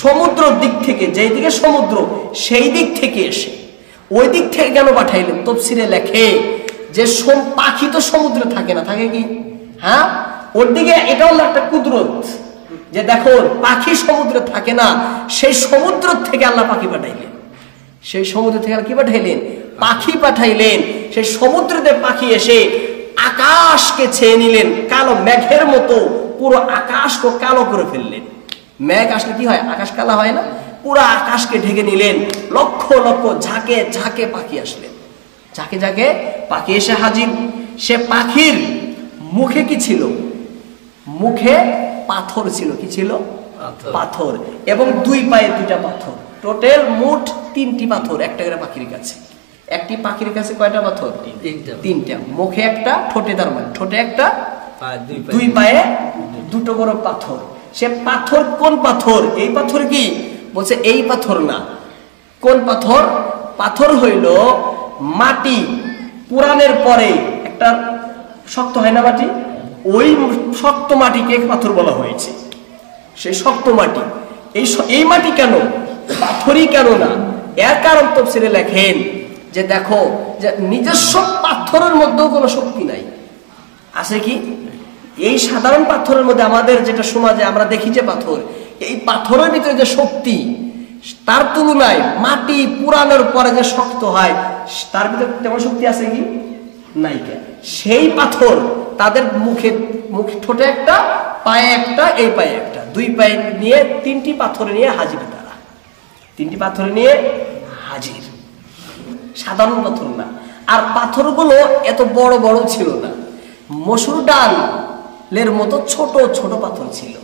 সমুদ্র দিক থেকে। যেই দিকে সমুদ্র, সেই দিক থেকে এসে। ওই দিক থেকে কেন পাঠাইলেন? তাফসীরে লেখে যে পাখি তো সমুদ্রে থাকে না, থাকে কি? ওর দিকে এটা হলো একটা কুদরত, যে দেখো পাখি সমুদ্রে থাকে না। সেই সমুদ্র থেকে আল্লাহ পাখি পাঠাইলেন। পাখি পাঠাইলেন। সেই সমুদ্রতে পাখি এসে আকাশকে ছেয়ে নিলেন। কালো মেঘের মতো পুরো আকাশকে কালো করে ফেললেন। মেঘ আসলে কি হয়? আকাশ কালো হয় না? পুরো আকাশকে ঢেকে নিলেন। লক্ষ লক্ষ ঝাঁকে ঝাঁকে পাখি আসলেন। ঝাঁকে পাখি এসে হাজির। সে পাখির মুখে কি ছিল? মুখে পাথর ছিল। কি ছিল? পাথর। এবং দুই পায়ে দুইটা পাথর। টোটাল মোট 3টি পাথর একটা করে পাখির কাছে। একটি পাখির কাছে কয়টা পাথর? 3টা। মুখে একটা, ঠোঁটে ঠোঁটে একটা, দুই পায়ে দুটো বড় পাথর। সে পাথর কোন পাথর? এই পাথর কি বলছে? এই পাথর না। কোন পাথর? পাথর হইল মাটি পুরানের পরে একটা শক্ত হয় না মাটি, ওই শক্ত মাটিকে পাথর বলা হয়েছে। সেই শক্ত মাটি। এই মাটি কেন? পাথরই কেন না? এর কারণ তাফসীরে লেখেন যে দেখো, যে নিজস্ব পাথরের মধ্যেও কোনো শক্তি নাই। আছে কি? এই সাধারণ পাথরের মধ্যে আমাদের যেটা সমাজে আমরা দেখি যে পাথর, এই পাথরের ভিতরে যে শক্তি, তার তুলনায় মাটি পুরানোর পরে যে শক্ত হয়, তার ভিতরে তেমন শক্তি আছে কি? নাই। সেই পাথর তাদের মুখে ঠোঁটে একটা, পায়ে একটা, এই পায়ে একটা, দুই পায়ে নিয়ে 3টি পাথর নিয়ে হাজির। তারা 3টি পাথর নিয়ে হাজির। সাধারণ পাথর না। আর পাথরগুলো এত বড় বড় ছিল না, মসুর ডালের মতো ছোট ছোট পাথর ছিল।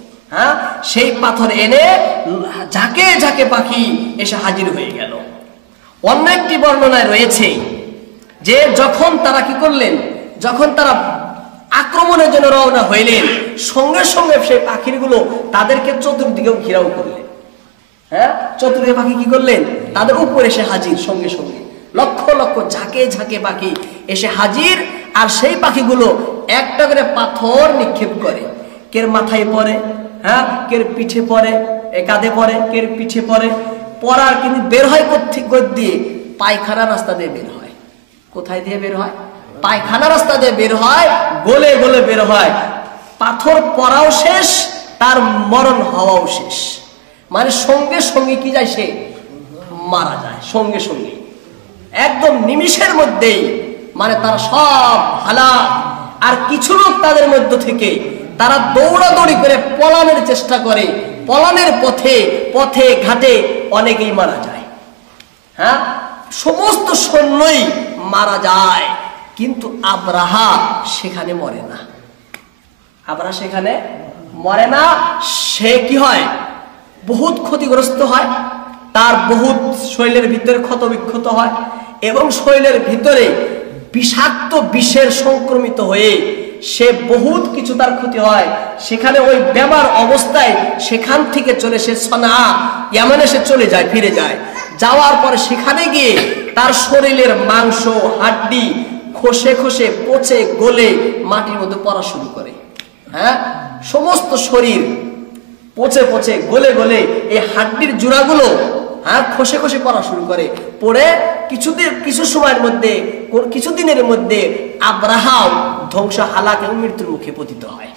সেই পাথর এনে ঝাঁকে ঝাঁকে পাখি এসে হাজির হয়ে গেল। অন্য একটি বর্ণনায় রয়েছে যে যখন তারা কি করলেন, যখন তারা আক্রমণের জন্য রওনা হইলেন, সঙ্গে সঙ্গে সেই পাখিগুলো তাদেরকে চতুর্দিকেও ঘেরাও করলেন। হ্যাঁ, চতুর্দিকে পাখি কি করলেন, তাদের উপরে এসে হাজির, সঙ্গে সঙ্গে লক্ষ লক্ষ ঝাঁকে ঝাঁকে পাখি এসে হাজির। আর সেই পাখিগুলো একটা করে পাথর নিক্ষেপ করে, কের মাথায় পড়ে, হ্যাঁ, কের পিঠে পড়ে, কাঁধে পড়ে, কের পিঠে পড়ে, পড়ার কিন্তু বের হয় কোথেকে দিয়ে, পায়খানা রাস্তা দিয়ে বের হয়। কোথায় দিয়ে বের হয়? পায়খানা রাস্তা দিয়ে বের হয়, গলে গলে বের হয়। পাথর পড়াও শেষ, তার মরণ হওয়াও শেষ। মানে সঙ্গে সঙ্গে কি যায়, সে মারা যায় সঙ্গে সঙ্গে, একদম নিমিষের মধ্যেই। মানে তারা সব হালাক। আর কিছু লোক তাদের মধ্য থেকে তারা দৌড়াদৌড়ি করে পলানের চেষ্টা করে, পলানের পথে পথে ঘাটে অনেকেই মারা যায়। হ্যাঁ, সমস্ত সৈন্যই মারা যায়, কিন্তু আব্রাহা সেখানে মরে না। আব্রাহা সেখানে মরে না। সে কি হয়, বহুত ক্ষতিগ্রস্ত হয়, তার বহুত শরীরের ভিতরে ক্ষত বিক্ষত হয় এবং শরীরের ভিতরে বিষাক্ত বিষের সংক্রমিত হয়ে সে বহুত কিছু তার ক্ষতি হয়। সেখানে ওই বেমার অবস্থায় সেখান থেকে চলে সে সনা ইয়ামানে সে চলে যায়, ফিরে যায়। যাওয়ার পরে সেখানে গিয়ে তার শরীরের মাংস হাড্ডি খসে খসে পচে গলে মাটির মধ্যে পড়া শুরু করে। হ্যাঁ, সমস্ত শরীর পচে পচে গলে গলে এই হাড্ডির জোড়াগুলো হ্যাঁ খসে খসে পড়া শুরু করে। পড়ে কিছু সময়ের মধ্যে, কিছুদিনের মধ্যে আব্রাহাও ধ্বংস, হালাক এবং মৃত্যুর মুখে পতিত হয়।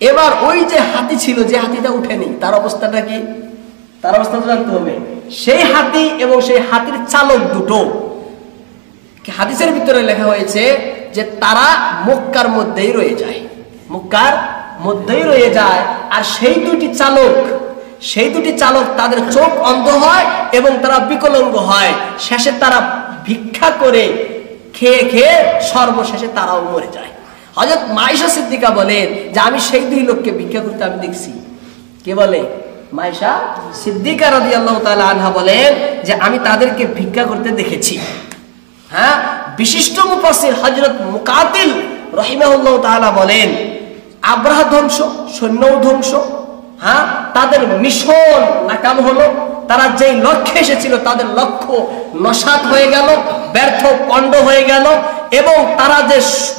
এবার ওই যে হাতি ছিল, যে হাতিটা উঠেনি, তার অবস্থাটা কি? তার অবস্থাটা জানতে হবে। সেই হাতি এবং সেই হাতির চালক দুটো, হাদিসের ভিতরে লেখা হয়েছে যে তারা মক্কার মধ্যেই রয়ে যায়, মক্কার মধ্যেই রয়ে যায়। আর সেই দুটি চালক তাদের চোখ অন্ধ হয় এবং তারা বিকলাঙ্গ হয়। শেষে তারা ভিক্ষা করে খেয়ে খেয়ে সর্বশেষে তারাও মরে যায়। হযরত মাইশা সিদ্দিকা বলেন যে আমি সেই দুই লোককে ভিক্ষা করতে আমি দেখছি। কে বলে? মাইশা সিদ্দিকা রাদিয়াল্লাহু তাআলা আনহা বলেন যে আমি তাদেরকে ভিক্ষা করতে দেখেছি। হ্যাঁ, বিশিষ্ট মুফাসসির হযরত মুকাতিল রাহিমাহুল্লাহু তাআলা বলেন আব্রাহা ধ্বংস, সৈন্যও ধ্বংস। হ্যাঁ, তাদের মিশন নাকাম হলো। তারা যেই লক্ষ্যে এসেছিল তাদের লক্ষ্য নসাৎ হয়ে গেল, ব্যর্থ পণ্ড হয়ে গেল। এবং তারা যে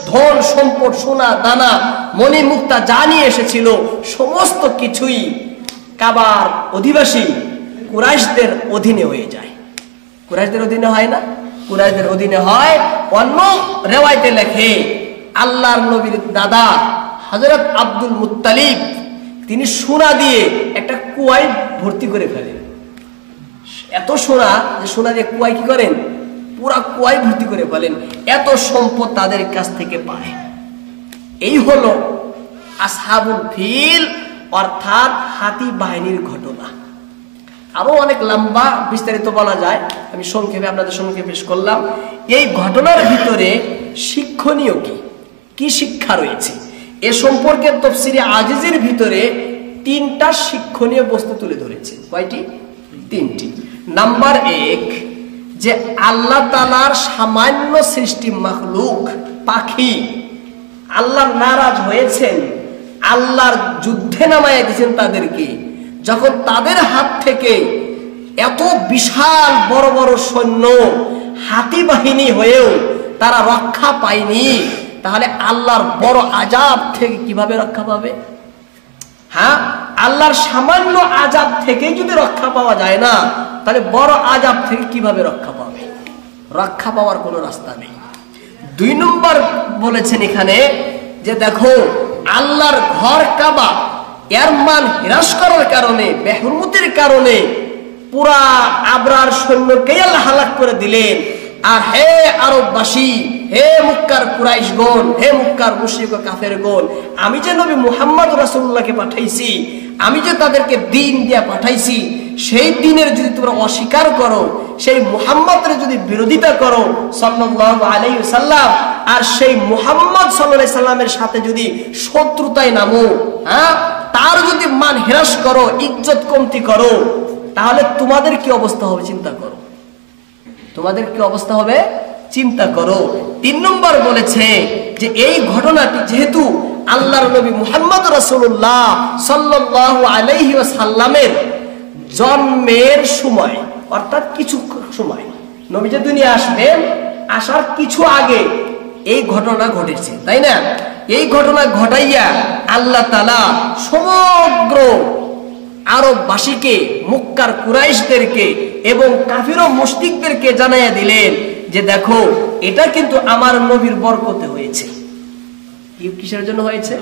ধন সম্পদ, সোনা দানা মণি মুক্তা যা নিয়ে এসেছিল সমস্ত কিছুই কাবার অধিবাসী কুরাইশদের অধীনে হয়ে যায়। কুরাইশদের অধীনে হয় না, কুরাইশদের অধীনে হয়। অন্য রেওয়ায়েতে লেখে আল্লাহর নবীর দাদা হযরত আব্দুল মুত্তালিব তিনি সোনা দিয়ে একটা কুয়ায় ভর্তি করে ফেলেন। এত সোনা যে সোনা দিয়ে কুয়ায় কি করেন, পুরা কুয়ায় ভর্তি করে ফেলেন। এত সম্পদ তাদের কাছ থেকে পায়। এই হলো আসহাবুল ফিল অর্থাৎ হাতি বাহিনীর ঘটনা। আরো অনেক লম্বা বিস্তারিত বলা যায়, আমি সংক্ষেপে আপনাদের সম্মুখে পেশ করলাম। এই ঘটনার ভিতরে শিক্ষণীয় কি শিক্ষা রয়েছে এ সম্পর্কে তাফসীরে আজিজের ভিতরে তিনটা শিক্ষণীয় বস্তু তুলে ধরেছে। কয়টি? তিনটি। নাম্বার 1, যে আল্লাহ তাআলার সামান্য সৃষ্টি মাখলুক পাখি আল্লাহ নারাজ হয়েছেন, আল্লাহর যুদ্ধে নামায় দিয়েছেন তাদেরকে। যখন তাদের হাত থেকে এত বিশাল বড় বড় সৈন্য হাতি বাহিনী হয়েও তারা রক্ষা পায়নি, তাহলে আল্লাহর বড় আযাব থেকে কিভাবে রক্ষা পাবে? হ্যাঁ, আল্লাহর সামান্য আযাব থেকে যদি রক্ষা পাওয়া যায় না, তাহলে বড় আযাব থেকে কিভাবে রক্ষা পাবে? রক্ষা পাওয়ার কোনো রাস্তা নেই। 2 নম্বর বলেছেন এখানে যে দেখো আল্লাহর ঘর কাবা এর মান হ্রাস করার কারণে, বেহুরমতির কারণে পুরা আবরার সৈন্যকে আল্লাহ হালাক করে দিলেন। আর হে আরববাসী, হে মক্কার কুরাইশগণ, হে মক্কার মুশরিক ও কাফেরগণ, আমি যে নবী মুহাম্মদ রাসূলুল্লাহকে পাঠাইছি, আমি যে তাদেরকে দ্বীন দিয়ে পাঠাইছি, সেই দ্বীনের যদি তোমরা অস্বীকার করো, সেই মুহাম্মদের যদি বিরোধিতা করো সাল্লাল্লাহু আলাইহি ওয়াসাল্লাম, আর সেই মুহাম্মদ সাল্লাল্লাহু আলাইহি সাল্লামের সাথে যদি শত্রুতায় নামো, হ্যাঁ, তার যদি মান হ্রাস করো, ইজ্জত কমতি করো, তাহলে তোমাদের কি অবস্থা হবে চিন্তা করো। তোমাদের কি অবস্থা হবে চিন্তা করো। 3 নম্বর বলেছে যে এই ঘটনাটি যেহেতু আল্লাহর নবী মুহাম্মদ রাসূলুল্লাহ সাল্লাল্লাহু আলাইহি ওয়াসাল্লামের জন্মের সময়, অর্থাৎ কিছু সময়, নবী যে দুনিয়া আসবেন আসার কিছু আগে এই ঘটনা ঘটেছে, তাই না? এই ঘটনা ঘটাইয়া আল্লাহ তাআলা সমগ্র আরববাসীকে, মক্কার কুরাইশদেরকে এবং কাফির ও মুশরিকদেরকে জানাইয়া দিলেন যে দেখো, এটা কিন্তু আমার নবীর বরকতে হয়েছে। কিসের জন্য হয়েছে?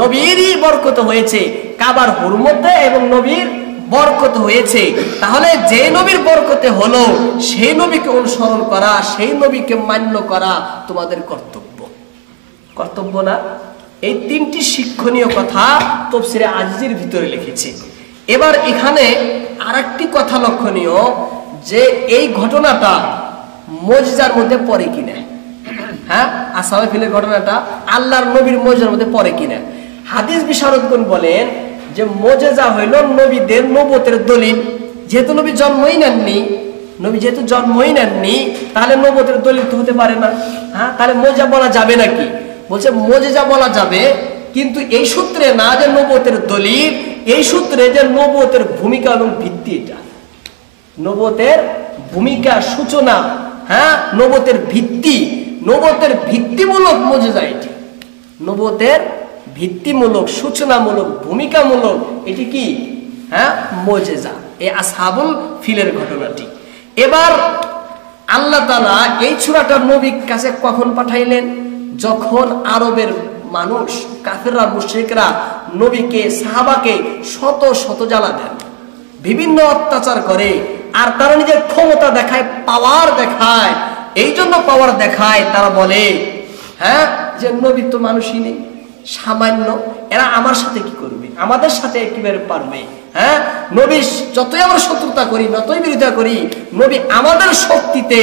নবীরই বরকত হয়েছে, কাবার হুরমতে এবং নবীর বরকত হয়েছে। তাহলে যে নবীর বরকতে হলো সেই নবীকে অনুসরণ করা, সেই নবীকে মান্য করা তোমাদের কর্তব্য, কর্তব্য না? এই 3টি শিক্ষণীয় কথা তাফসীরে আজিজের ভিতরে লিখেছে। এবার এখানে আরেকটি কথা লক্ষণীয় যে এই ঘটনাটা মুজিজার মধ্যে পড়ে কিনা, হ্যাঁ, আসহাবে ফিলের ঘটনাটা আল্লাহর নবীর মুজিজার মধ্যে পড়ে কিনা। হাদিস বিশারদগণ বলেন যে মুজিজা হইল নবীদের নবুয়তের দলিল। যেহেতু নবী জন্মই নেননি, নবী যেহেতু জন্মই নেননি, তাহলে নবুয়তের দলিল তো হতে পারে না। হ্যাঁ, তাহলে মুজিজা বলা যাবে নাকি? বলছে মুজিজা বলা যাবে, কিন্তু এই সূত্রে না যে নবুয়তের দলিল, এই সূত্রে যে নবুয়তের ভূমিকা এবং ভিত্তি, এটা নবুয়তের ভূমিকা, সূচনা, হ্যাঁ, নবুয়তের ভিত্তি, নবুয়তের ভিত্তিমূলক মুজিজা এটি, নবুয়তের ভিত্তিমূলক, সূচনামূলক, ভূমিকামূলক, এটি কি? হ্যাঁ, মুজিজা, এই আসহাবুল ফিলের ঘটনাটি। এবার আল্লাহ তাআলা এই সূরাটা নবীর কাছে কখন পাঠাইলেন? যখন আরবের মানুষ, কাফেররা, মুশরিকরা নবীকে, সাহাবাকে শত শত জ্বালা দেন, বিভিন্ন অত্যাচার করে, আর তারা নিজের ক্ষমতা দেখায়, পাওয়ার দেখায়। এই জন্য পাওয়ার দেখায়, তারা বলে হ্যাঁ যে নবী তো মানুষই নেই, সামান্য, এরা আমার সাথে কি করবে, আমাদের সাথে কিভাবে পারবে? হ্যাঁ, নবী যতই আমরা শত্রুতা করি, যতই বিরোধিতা করি, নবী আমাদের শক্তিতে,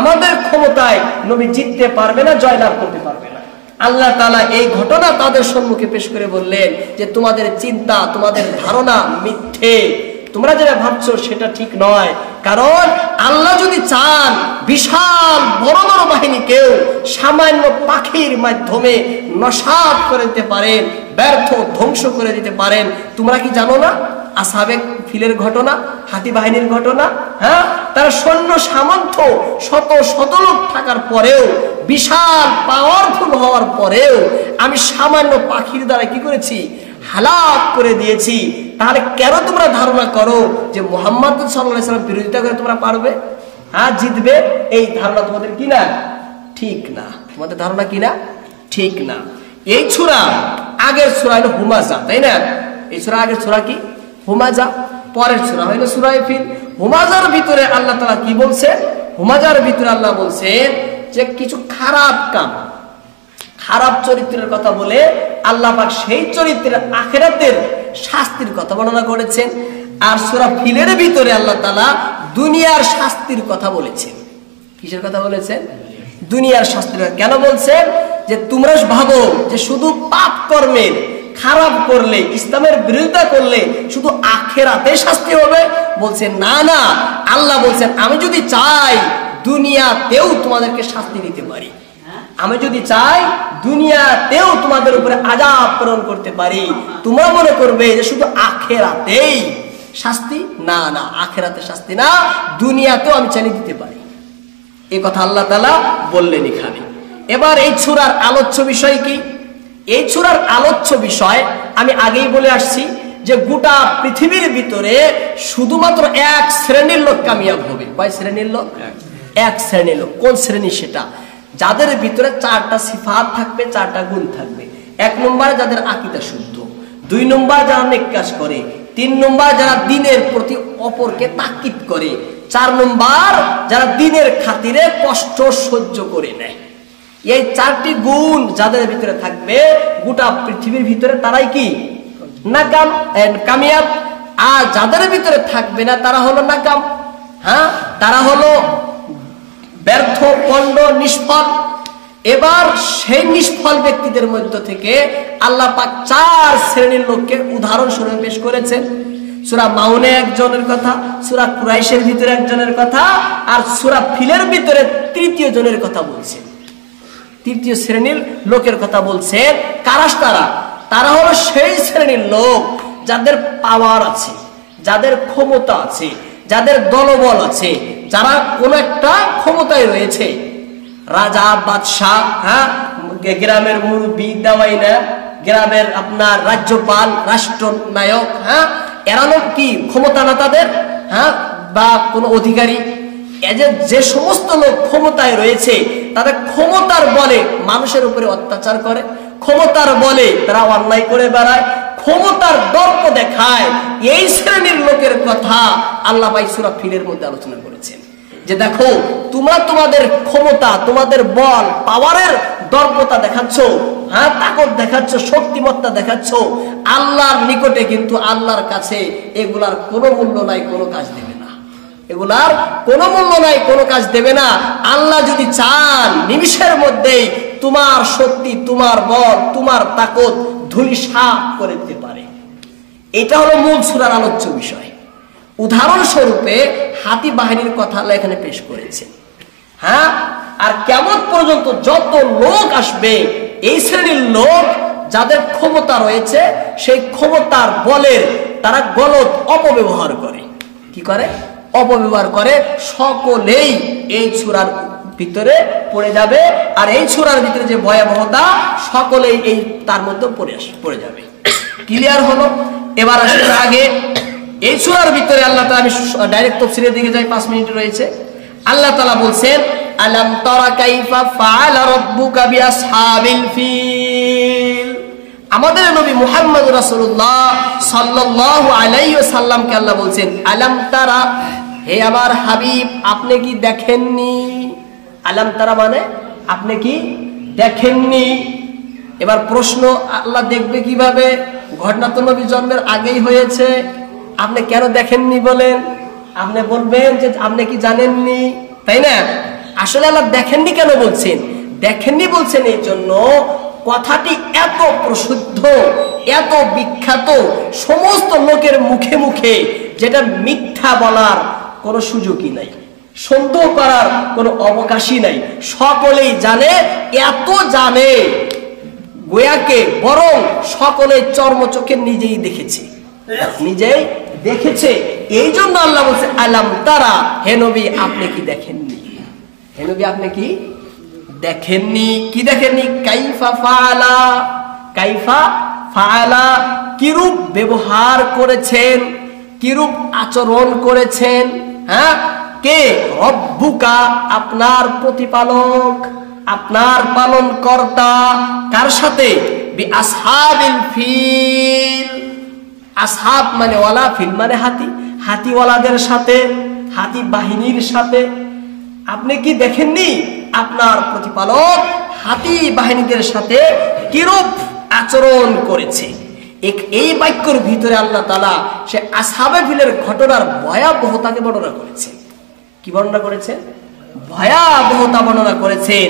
আমাদের ক্ষমতায় নবী জিততে পারবে না, জয়লাভ করতে পারবে না। আল্লাহ তাআলা এই ঘটনা তাদের সম্মুখে পেশ করে বললেন যে তোমাদের চিন্তা, তোমাদের ধারণা মিথ্যে, তোমরা যেটা ভাবছো সেটা ঠিক নয়। কারণ আল্লাহ যদি চান বিশাল বড় বড় বাহিনীকেও সামান্য পাখির মাধ্যমে নস্যাৎ করে দিতে পারেন, ব্যর্থ, ধ্বংস করে দিতে পারেন। তোমরা কি জানো না আসহাবে ফিলের ঘটনা, হাতি বাহিনীর ঘটনা? হ্যাঁ, তারা সৈন্য সামন্ত শত শত লোক থাকার পরেও, বিশাল পাওয়ারফুল হওয়ার পরেও আমি সামান্য পাখির দ্বারা কি করেছি? হালাক করে দিয়েছি। তাহলে কেন তোমরা ধারণা করো যে মুহাম্মদ সাল্লাল্লাহু আলাইহি ওয়াসাল্লাম বিরোধিতা করে তোমরা পারবে, হ্যাঁ, জিতবে? এই ধারণা তোমাদের কি না? ঠিক না। তোমাদের ধারণা কি না? ঠিক না। এই সূরা আগের সূরা হলো হুমাজা, তাই না? এই সূরা আগের সূরা কি? হুমাজা। পরের সূরা হলো সূরা ফিল। হুমাজার ভিতরে আল্লাহ তাআলা কি বলছে? হুমাজার ভিতরে আল্লাহ বলছেন যে কিছু খারাপ কাম, খারাপ চরিত্রের কথা বলে আল্লাহ পাক সেই চরিত্রের আখিরাতের শাস্তির কথা বর্ণনা করেছেন। আর সূরা ফিলের ভিতরে আল্লাহ তাআলা দুনিয়ার শাস্তির কথা বলেছেন। কিসের কথা বলেছেন? দুনিয়ার শাস্তির। কেন বলছেন? যে তোমরা ভাবো যে শুধু পাপ কর্মের, খারাপ করলে, ইসলামের বিরোধিতা করলে শুধু আখিরাতে শাস্তি হবে। বলছেন না না, আল্লাহ বলছেন আমি যদি চাই দুনিয়াতেও তোমাদেরকে শাস্তি দিতে পারি, আমি যদি চাই দুনিয়াতেও তোমাদের উপরে আযাব প্রেরণ করতে পারি। তোমরা মনে করবে যে শুধু আখিরাতেই শাস্তি, না না, আখিরাতে শাস্তি না, দুনিয়াতেও আমি চালিয়ে দিতে পারি। এই কথা আল্লাহ তাআলা বললেন এখানে। এবার এই সূরার আলোচ্য বিষয় কি? এই সূরার আলোচ্য বিষয় আমি আগেই বলে আসছি যে গোটা পৃথিবীর ভিতরে শুধুমাত্র এক শ্রেণীর লোক কামিয়াব হবে। কয় শ্রেণীর লোক? এক শ্রেণীর লোক। কোন শ্রেণী সেটা? যাদের ভিতরে 4টা সিফাত থাকবে, 4টা গুণ থাকবে। 1 নম্বরে যাদের আকীদা শুদ্ধ, 2 নম্বর যারা নেক কাজ করে, 3 নম্বর যারা দ্বীনের প্রতি অপরকে তাকিদ করে, 4 নম্বর যারা দ্বীনের খাতিরে কষ্ট সহ্য করে নেয়। এই 4টি গুণ যাদের ভিতরে থাকবে গোটা পৃথিবীর ভিতরে তারাই কি? নাকাম, কামিয়াব। আর যাদের ভিতরে থাকবে না তারা হলো নাকাম, হ্যাঁ, তারা হলো ব্যর্থ, পণ্ড, নিষ্ফল। এবার সেই নিষ্ফল ব্যক্তিদের মধ্য থেকে আল্লাহ পাক 4 শ্রেণীর লোককে উদাহরণ স্বরূপ পেশ করেছেন। সূরা মাউনে একজনের কথা, সূরা কুরাইশের ভিতরে একজনের কথা, আর সূরা ফিলের ভিতরে তৃতীয় জনের কথা বলছেন, তৃতীয় শ্রেণীর লোকের কথা বলছেন। কারা তারা? তারা হলো সেই শ্রেণীর লোক যাদের পাওয়ার আছে, যাদের ক্ষমতা আছে, যাদের দলবল আছে, যারা কোন একটা ক্ষমতায় রয়েছে, রাজা বাদশাহ, হ্যাঁ, গ্রামের মুরব্বী দেওয়াইনা, গ্রামের আপনার রাজ্যপাল, রাষ্ট্রনায়ক, হ্যাঁ, এরা লোক কি ক্ষমতা না তাদের, হ্যাঁ, বা কোন অধিকারী, যে সমস্ত লোক ক্ষমতায় রয়েছে তাদের ক্ষমতার বলে মানুষের উপরে অত্যাচার করে, ক্ষমতার বলে তারা অন্যায় করে বেড়ায়, ক্ষমতার দর্প দেখায়। এই শ্রেণীর লোকের কথা আল্লাহ পাক সূরা ফিলের মধ্যে আলোচনা করেছেন যে দেখো তোমরা তোমাদের ক্ষমতা, তোমাদের বল, পাওয়ারের দর্পতা দেখাচ্ছ, হ্যাঁ, তাকত দেখাচ্ছ, শক্তিমত্তা দেখাচ্ছ, আল্লাহর নিকটে কিন্তু আল্লাহর কাছে এগুলার কোনো মূল্য নাই, কোনো কাজ দেবে না, এগুলার কোনো মূল্য নাই, কোনো কাজ দেবে না। আল্লাহ যদি চান নিমিষের মধ্যেই তোমার শক্তি, তোমার বল, তোমার তাকত ধূলিসাৎ করে দিতে পারে। এটা হলো মূল সূরার আলোচ্য বিষয়। উদাহরণস্বরূপে হাতি বাহিনীর কথা আল্লাহ এখানে পেশ করেছেন, হ্যাঁ। আর কিয়ামত পর্যন্ত যত লোক আসবে, এই শ্রেণীর লোক যাদের ক্ষমতা রয়েছে, সেই ক্ষমতার বলের তারা গলত অপব্যবহার করে। কি করে? অপব্যবহার করে। সকলেই এই সূরার ভিতরে পড়ে যাবে, আর এই সূরার ভিতরে যে ভয়াবহতা, সকলেই এই তার মধ্যে পড়ে যাবে। ক্লিয়ার হলো? এবার আসলে আগে এই সূরার ভিতরে আল্লাহ তাআলা, আমি ডাইরেক্ট তাফসীরের দিকে যাই, 5 মিনিট রয়েছে। আল্লাহ তাআলা বলছেন আলাম তারা কাইফা ফাআলা রাব্বুকা বিআসহাবিল ফিল। আমাদের নবী মুহাম্মদ রাসূলুল্লাহ সাল্লাল্লাহু আলাইহি ওয়াসাল্লামকে আল্লাহ বলছেন আলাম তারা, হে আমার হাবিব আপনি কি দেখেননি? আলাম তারা মানে আপনি কি দেখেননি? এবার প্রশ্ন, আল্লাহ দেখবে কিভাবে? ঘটনা তো নবী জন্মের আগেই হয়েছে, আপনি কেন দেখেননি বলেন? আপনি বলবেন যে আপনি কি জানেননি, তাই না? আসলে আল্লাহ দেখেননি কেন বলছেন? দেখেননি বলছেন এই জন্য, কথাটি এত প্রসিদ্ধ, এত বিখ্যাত, সমস্ত লোকের মুখে মুখে, যেটা মিথ্যা বলার কোনো সুযোগই নাই, সন্দেহ করার কোনো অবকাশই নাই। সকলেই জানে, এত জানে গোয়াকে বরং সকলে চর্মচোখে নিজেই দেখেছে, নিজেই দেখেছে। এই জন্য আল্লাহ বলছে আলাম তারা, হে নবী আপনি কি দেখেননি? হে নবী আপনি কি দেখেননি? কি দেখেননি? কাইফা ফাআলা, কাইফা ফাআলা, কিরূপ ব্যবহার করেছেন, কিরূপ আচরণ করেছেন, হ্যাঁ, কে? রব্বুকা, আপনার প্রতিপালক, আপনার পালন কর্তা। কার সাথে? বিআসহাবিল ফিল। আসহাব মানে ওয়ালা, ফিল মানে হাতি, হাতিওয়ালাদের সাথে, হাতি বাহিনীর সাথে। আপনি কি দেখেননি আপনার প্রতিপালক হাতি বাহিনীদের সাথে কিরূপ আচরণ করেছে? এই বাক্যের ভিতরে আল্লাহ তাআলা সে আসহাবে ফিলের ঘটনার ভয়াবহতাকে বর্ণনা করেছেন। কি বর্ণনা করেছেন? ভয়াবহতা বর্ণনা করেছেন।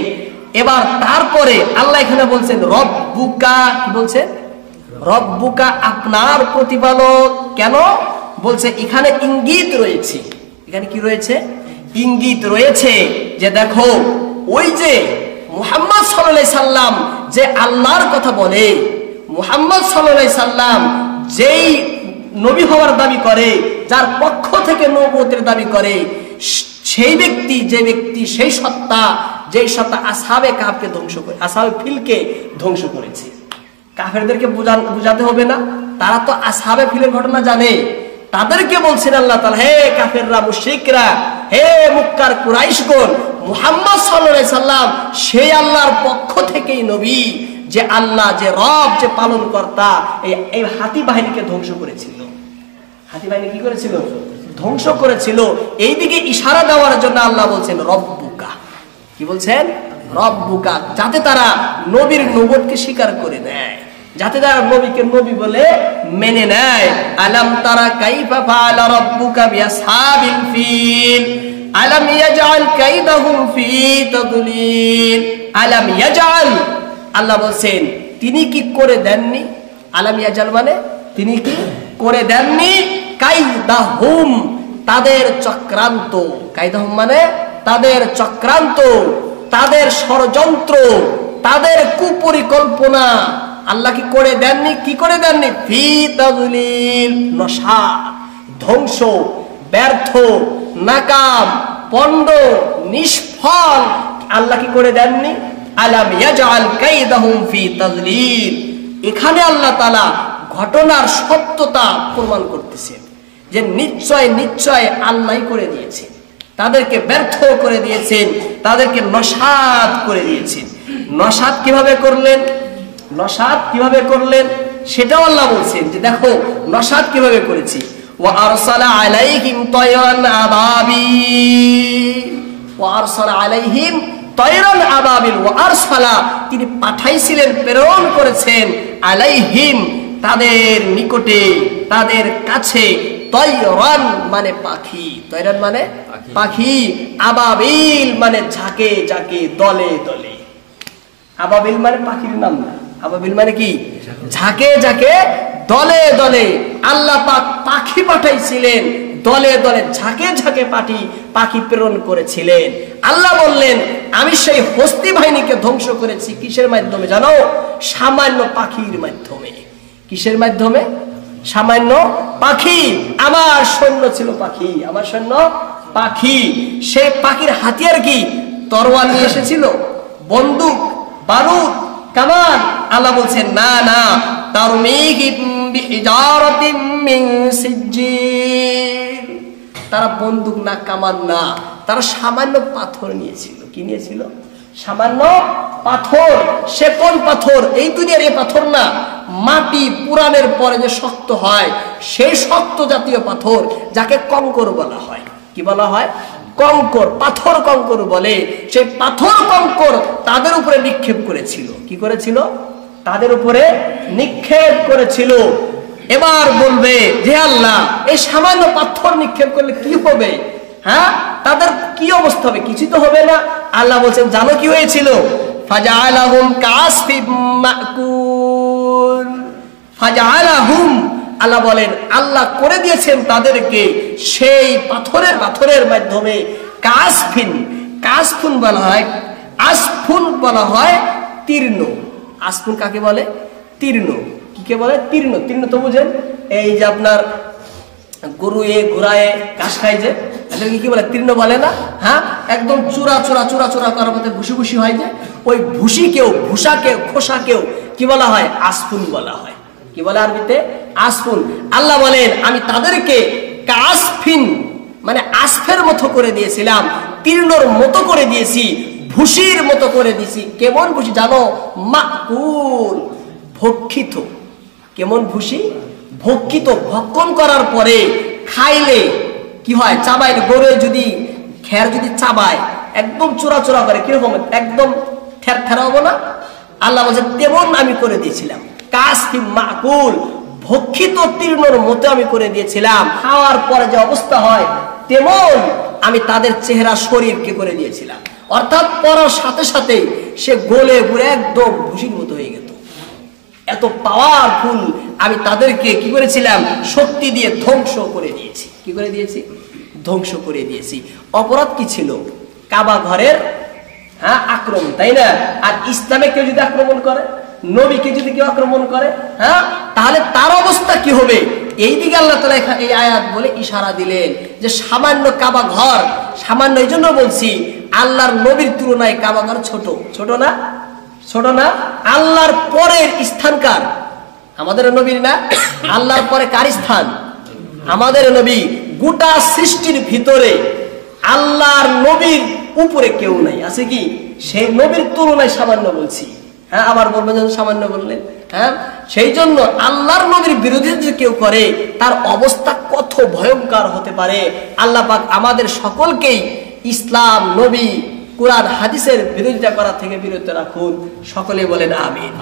এবার তারপরে আল্লাহ এখানে বলছেন রব্বুকা। কি বলছেন? রব্বুকা, আপনার প্রতিপালক। কেন বলছে? এখানে ইঙ্গিত রয়েছে। এখানে কি রয়েছে? ইঙ্গিত রয়েছে যে দেখো, ওই যে মুহাম্মদ সাল্লাল্লাহু আলাইহি সাল্লাম যে আল্লাহর কথা বলে, মুহাম্মদ সাল্লাল্লাহু আলাইহি সাল্লাম যেই নবী হওয়ার দাবি করে, যার পক্ষ থেকে নবুয়তের দাবি করে, সেই ব্যক্তি, যে ব্যক্তি, সেই সত্তা, যেই সত্তা আসহাবে কাহফকে ধ্বংস করে, আসহাবে ফিলকে ধ্বংস করেছে। কাফেরদেরকে বুঝাতে হবে না, তারা তো আসহাবে ফিলের ঘটনা জানে। তাদেরকে বলছেন আল্লাহ তাআলা, হে কাফেররা, মুশরিকরা, হে মুক্কার কুরাইশগণ, মুহাম্মদ সাল্লাল্লাহু আলাইহি সাল্লাম সেই আল্লাহর পক্ষ থেকেই নবী, যে আল্লাহ, যে রব, যে পালন কর্তা, এই হাতি বাহিনীকে ধ্বংস করেছিল। হাতি বাহিনী কি করেছিল? ধ্বংস করেছিল। এইদিকে ইশারা দেওয়ার জন্য আল্লাহ বলছেন রব্বুকা। কি বলছেন? রব্বুকা, যাতে তারা নবীর নবুয়তকে স্বীকার করে নেয়, যাতে তারা নবীকে নবী বলে মেনে নেয়। আলাম তারা কাইফা ফাআলা রাব্বুকা বিআসহাবিল ফিল আলাম ইয়াজআল কাইদাহুম ফি তাদলিল। আলাম ইয়াজআল, আল্লাহ বলছেন তিনি কি করে দেননি? আলাম ইয়াজআল মানে তিনি কি করে দেননি? কাইদাহুম, তাদের চক্রান্ত, কাইদাহুম মানে তাদের চক্রান্ত, তাদের ষড়যন্ত্র, তাদের কুপরিকল্পনা আল্লাহ কি করে দেননি? কি করে দেননি? ফি তাদলিল, নশাদ, ধ্বংস, ব্যর্থ, নাকাম, পণ্ড, নিষ্ফল আল্লাহ কি করে দেননি? আলাম ইয়াজআল কাইদাহুম ফি তাদলিল। এখানে আল্লাহ তাআলা ঘটনার সত্যতা প্রমাণ করতেছেন যে নিশ্চয় নিশ্চয় আল্লাহই করে দিয়েছেন, তাদেরকে ব্যর্থ করে দিয়েছেন, তাদেরকে নশাদ করে দিয়েছেন। নশাদ কিভাবে করলেন? নশাদ কিভাবে করলেন সেটাও আল্লাহ বলছেন যে দেখো নশাদ কিভাবে করেছি। ওয়া আরসালা আলাইহিম তায়রান আবাবিল, ওয়া আরসালা আলাইহিম তায়রান আবাবিল, ওয়া আরসালা তিনি পাঠাইছিলেন, প্রেরণ করেছেন, আলাইহিম তাদের নিকটে, তাদের কাছে, তায়রান মানে পাখি, তায়রান মানে পাখি, আবাবিল মানে ঝাঁকে ঝাঁকে, দলে দলে। আবাবিল মানে পাখির নাম না, আবাবিল মানে কি? ঝাঁকে ঝাঁকে, দলে দলে। আল্লাহ পাক পাখি পাঠাইছিলেন, দলে দলে, ঝাঁকে ঝাঁকে পাখি প্রেরণ করেছিলেন। আল্লাহ বললেন আমি সেই হস্তি বাহিনীকে ধ্বংস করেছি কিসের মাধ্যমে জানো? সামান্য পাখির মাধ্যমে। কিসের মাধ্যমে? সামান্য পাখি। আমার সৈন্য ছিল পাখি, আমার সৈন্য পাখি। সেই পাখির হাতিয়ার কি? তরোয়াল নিয়ে এসেছিল, বন্দুক, বারুদ, কামান? আল্লাহ বলছেন না না, তারমিহিম বিহিজারাতিম মিন সিজ্জিল, তারা বন্দুক না, কামান না, তারা সামান্য পাথর নিয়েছিল। কি নিয়েছিল? সামান্য পাথর। সে কোন পাথর? এই দুনিয়ার এই পাথর না, মাটি পুরানের পরে যে শক্ত হয় সেই শক্ত জাতীয় পাথর, যাকে কঙ্কর বলা হয়। কি বলা হয়? কঙ্কর, পাথর কঙ্কর বলে। সেই পাথর কঙ্কর তাদের উপরে নিক্ষেপ করেছিল। কি করেছিল? তাদের উপরে নিক্ষেপ করেছিল। এবার বলবে যে আল্লাহ এই সামান্য পাথর নিক্ষেপ করলে কি হবে? হ্যাঁ, তাদের কি অবস্থা হবে? কিছু তো হবে না। আল্লাহ বলছেন জানো কি হয়েছিল? ফাজআলাহুম কাসফিম মাকুল, ফাজআলাহুম, আল্লাহ বলেন আল্লাহ করে দিয়েছেন তাদেরকে সেই পাথরের মাধ্যমে কাসফিন, কাসফুন বলা হয়, আসফুন বলা হয় তীর্ণ। আসফুন কাকে বলে? তীর্ণ। কিকে বলে? তীর্ণ। তীর্ণ তো বুঝেন, এই যে আপনার গরু ঘোড়ায় ঘাস খায় যে, এটাকে কি বলে? তীর্ণ বলে না? হ্যাঁ, একদম চূড়া চূড়া চূড়া চূড়া করার মধ্যে ভুসি ভুসি হয় যে, ওই ভুসিকেও, ভুসাকেও, খোসাকেও কি বলা হয়? আসফুন বলা হয়। কি বলে আরবিতে? আসফুন। আল্লাহ বলেন আমি তাদেরকে কাসফিন মানে আসফের মতো করে দিয়েছিলাম, তীর্ণর মতো করে দিয়েছি, ভুসির মতো করে দিয়েছি। কেমন ভুসি জানো? মাকুল, ভক্ষিত। কেমন ভুসি? ভক্ষিত। ভক্ষণ করার পরে খাইলে কি হয়? চাবাইলে, গরু যদি খের যদি চাবায় একদম চোরা চোরা করে, কিরকম? একদম ঠের ঠেরা হবো না? আল্লাহ বলছে তেমন আমি করে দিয়েছিলাম। কাসফিন মাকুল, ভক্ষিত তীর্ণর মতো আমি করে দিয়েছিলাম। খাওয়ার পরে যে অবস্থা হয় তেমন আমি তাদের চেহারা শরীরকে করে দিয়েছিলাম। অর্থাৎ পড়ার সাথে সাথে সে গলে ঘুরে একদম ভুসির মতো হয়ে গেল। এত পাওয়ারফুল আমি তাদেরকে কি করেছিলাম? শক্তি দিয়ে ধ্বংস করে দিয়েছি। কি করে দিয়েছি? ধ্বংস করে দিয়েছি। অপরাধ কি ছিল? কাবা ঘরের আক্রমণ, তাই না? আর ইসলামে কেউ যদি আক্রমণ করে, নবীকে যদি কেউ আক্রমণ করে, হ্যাঁ, তাহলে তার অবস্থা কি হবে? এই দিকে আল্লাহ তাআলা এই আয়াত বলে ইশারা দিলেন যে সামান্য কাবা ঘর, সামান্য। এই জন্য বলছি আল্লাহর নবীর তুলনায় কাবা ঘর ছোট। ছোট না? ছোট না? আল্লাহর পরের স্থানকার আমাদের নবীর না? আল্লাহর পরে কার স্থান? আমাদের নবী। গোটা সৃষ্টির ভিতরে আল্লাহর নবীর উপরে কেউ নাই। আছে কি? সেই নবীর তুলনায় সামান্য বলছি। হ্যাঁ, আবার বলবেন যখন সামান্য বললেন। হ্যাঁ, সেই জন্য আল্লাহর নবীর বিরোধিতা যে কেউ করে তার অবস্থা কত ভয়ঙ্কর হতে পারে। আল্লাহ পাক আমাদের সকলকেই ইসলাম, নবী, কোরআন, হাদিসের বিরোধিতা করা থেকে বিরত রাখুন। সকলে বলেন আমিন।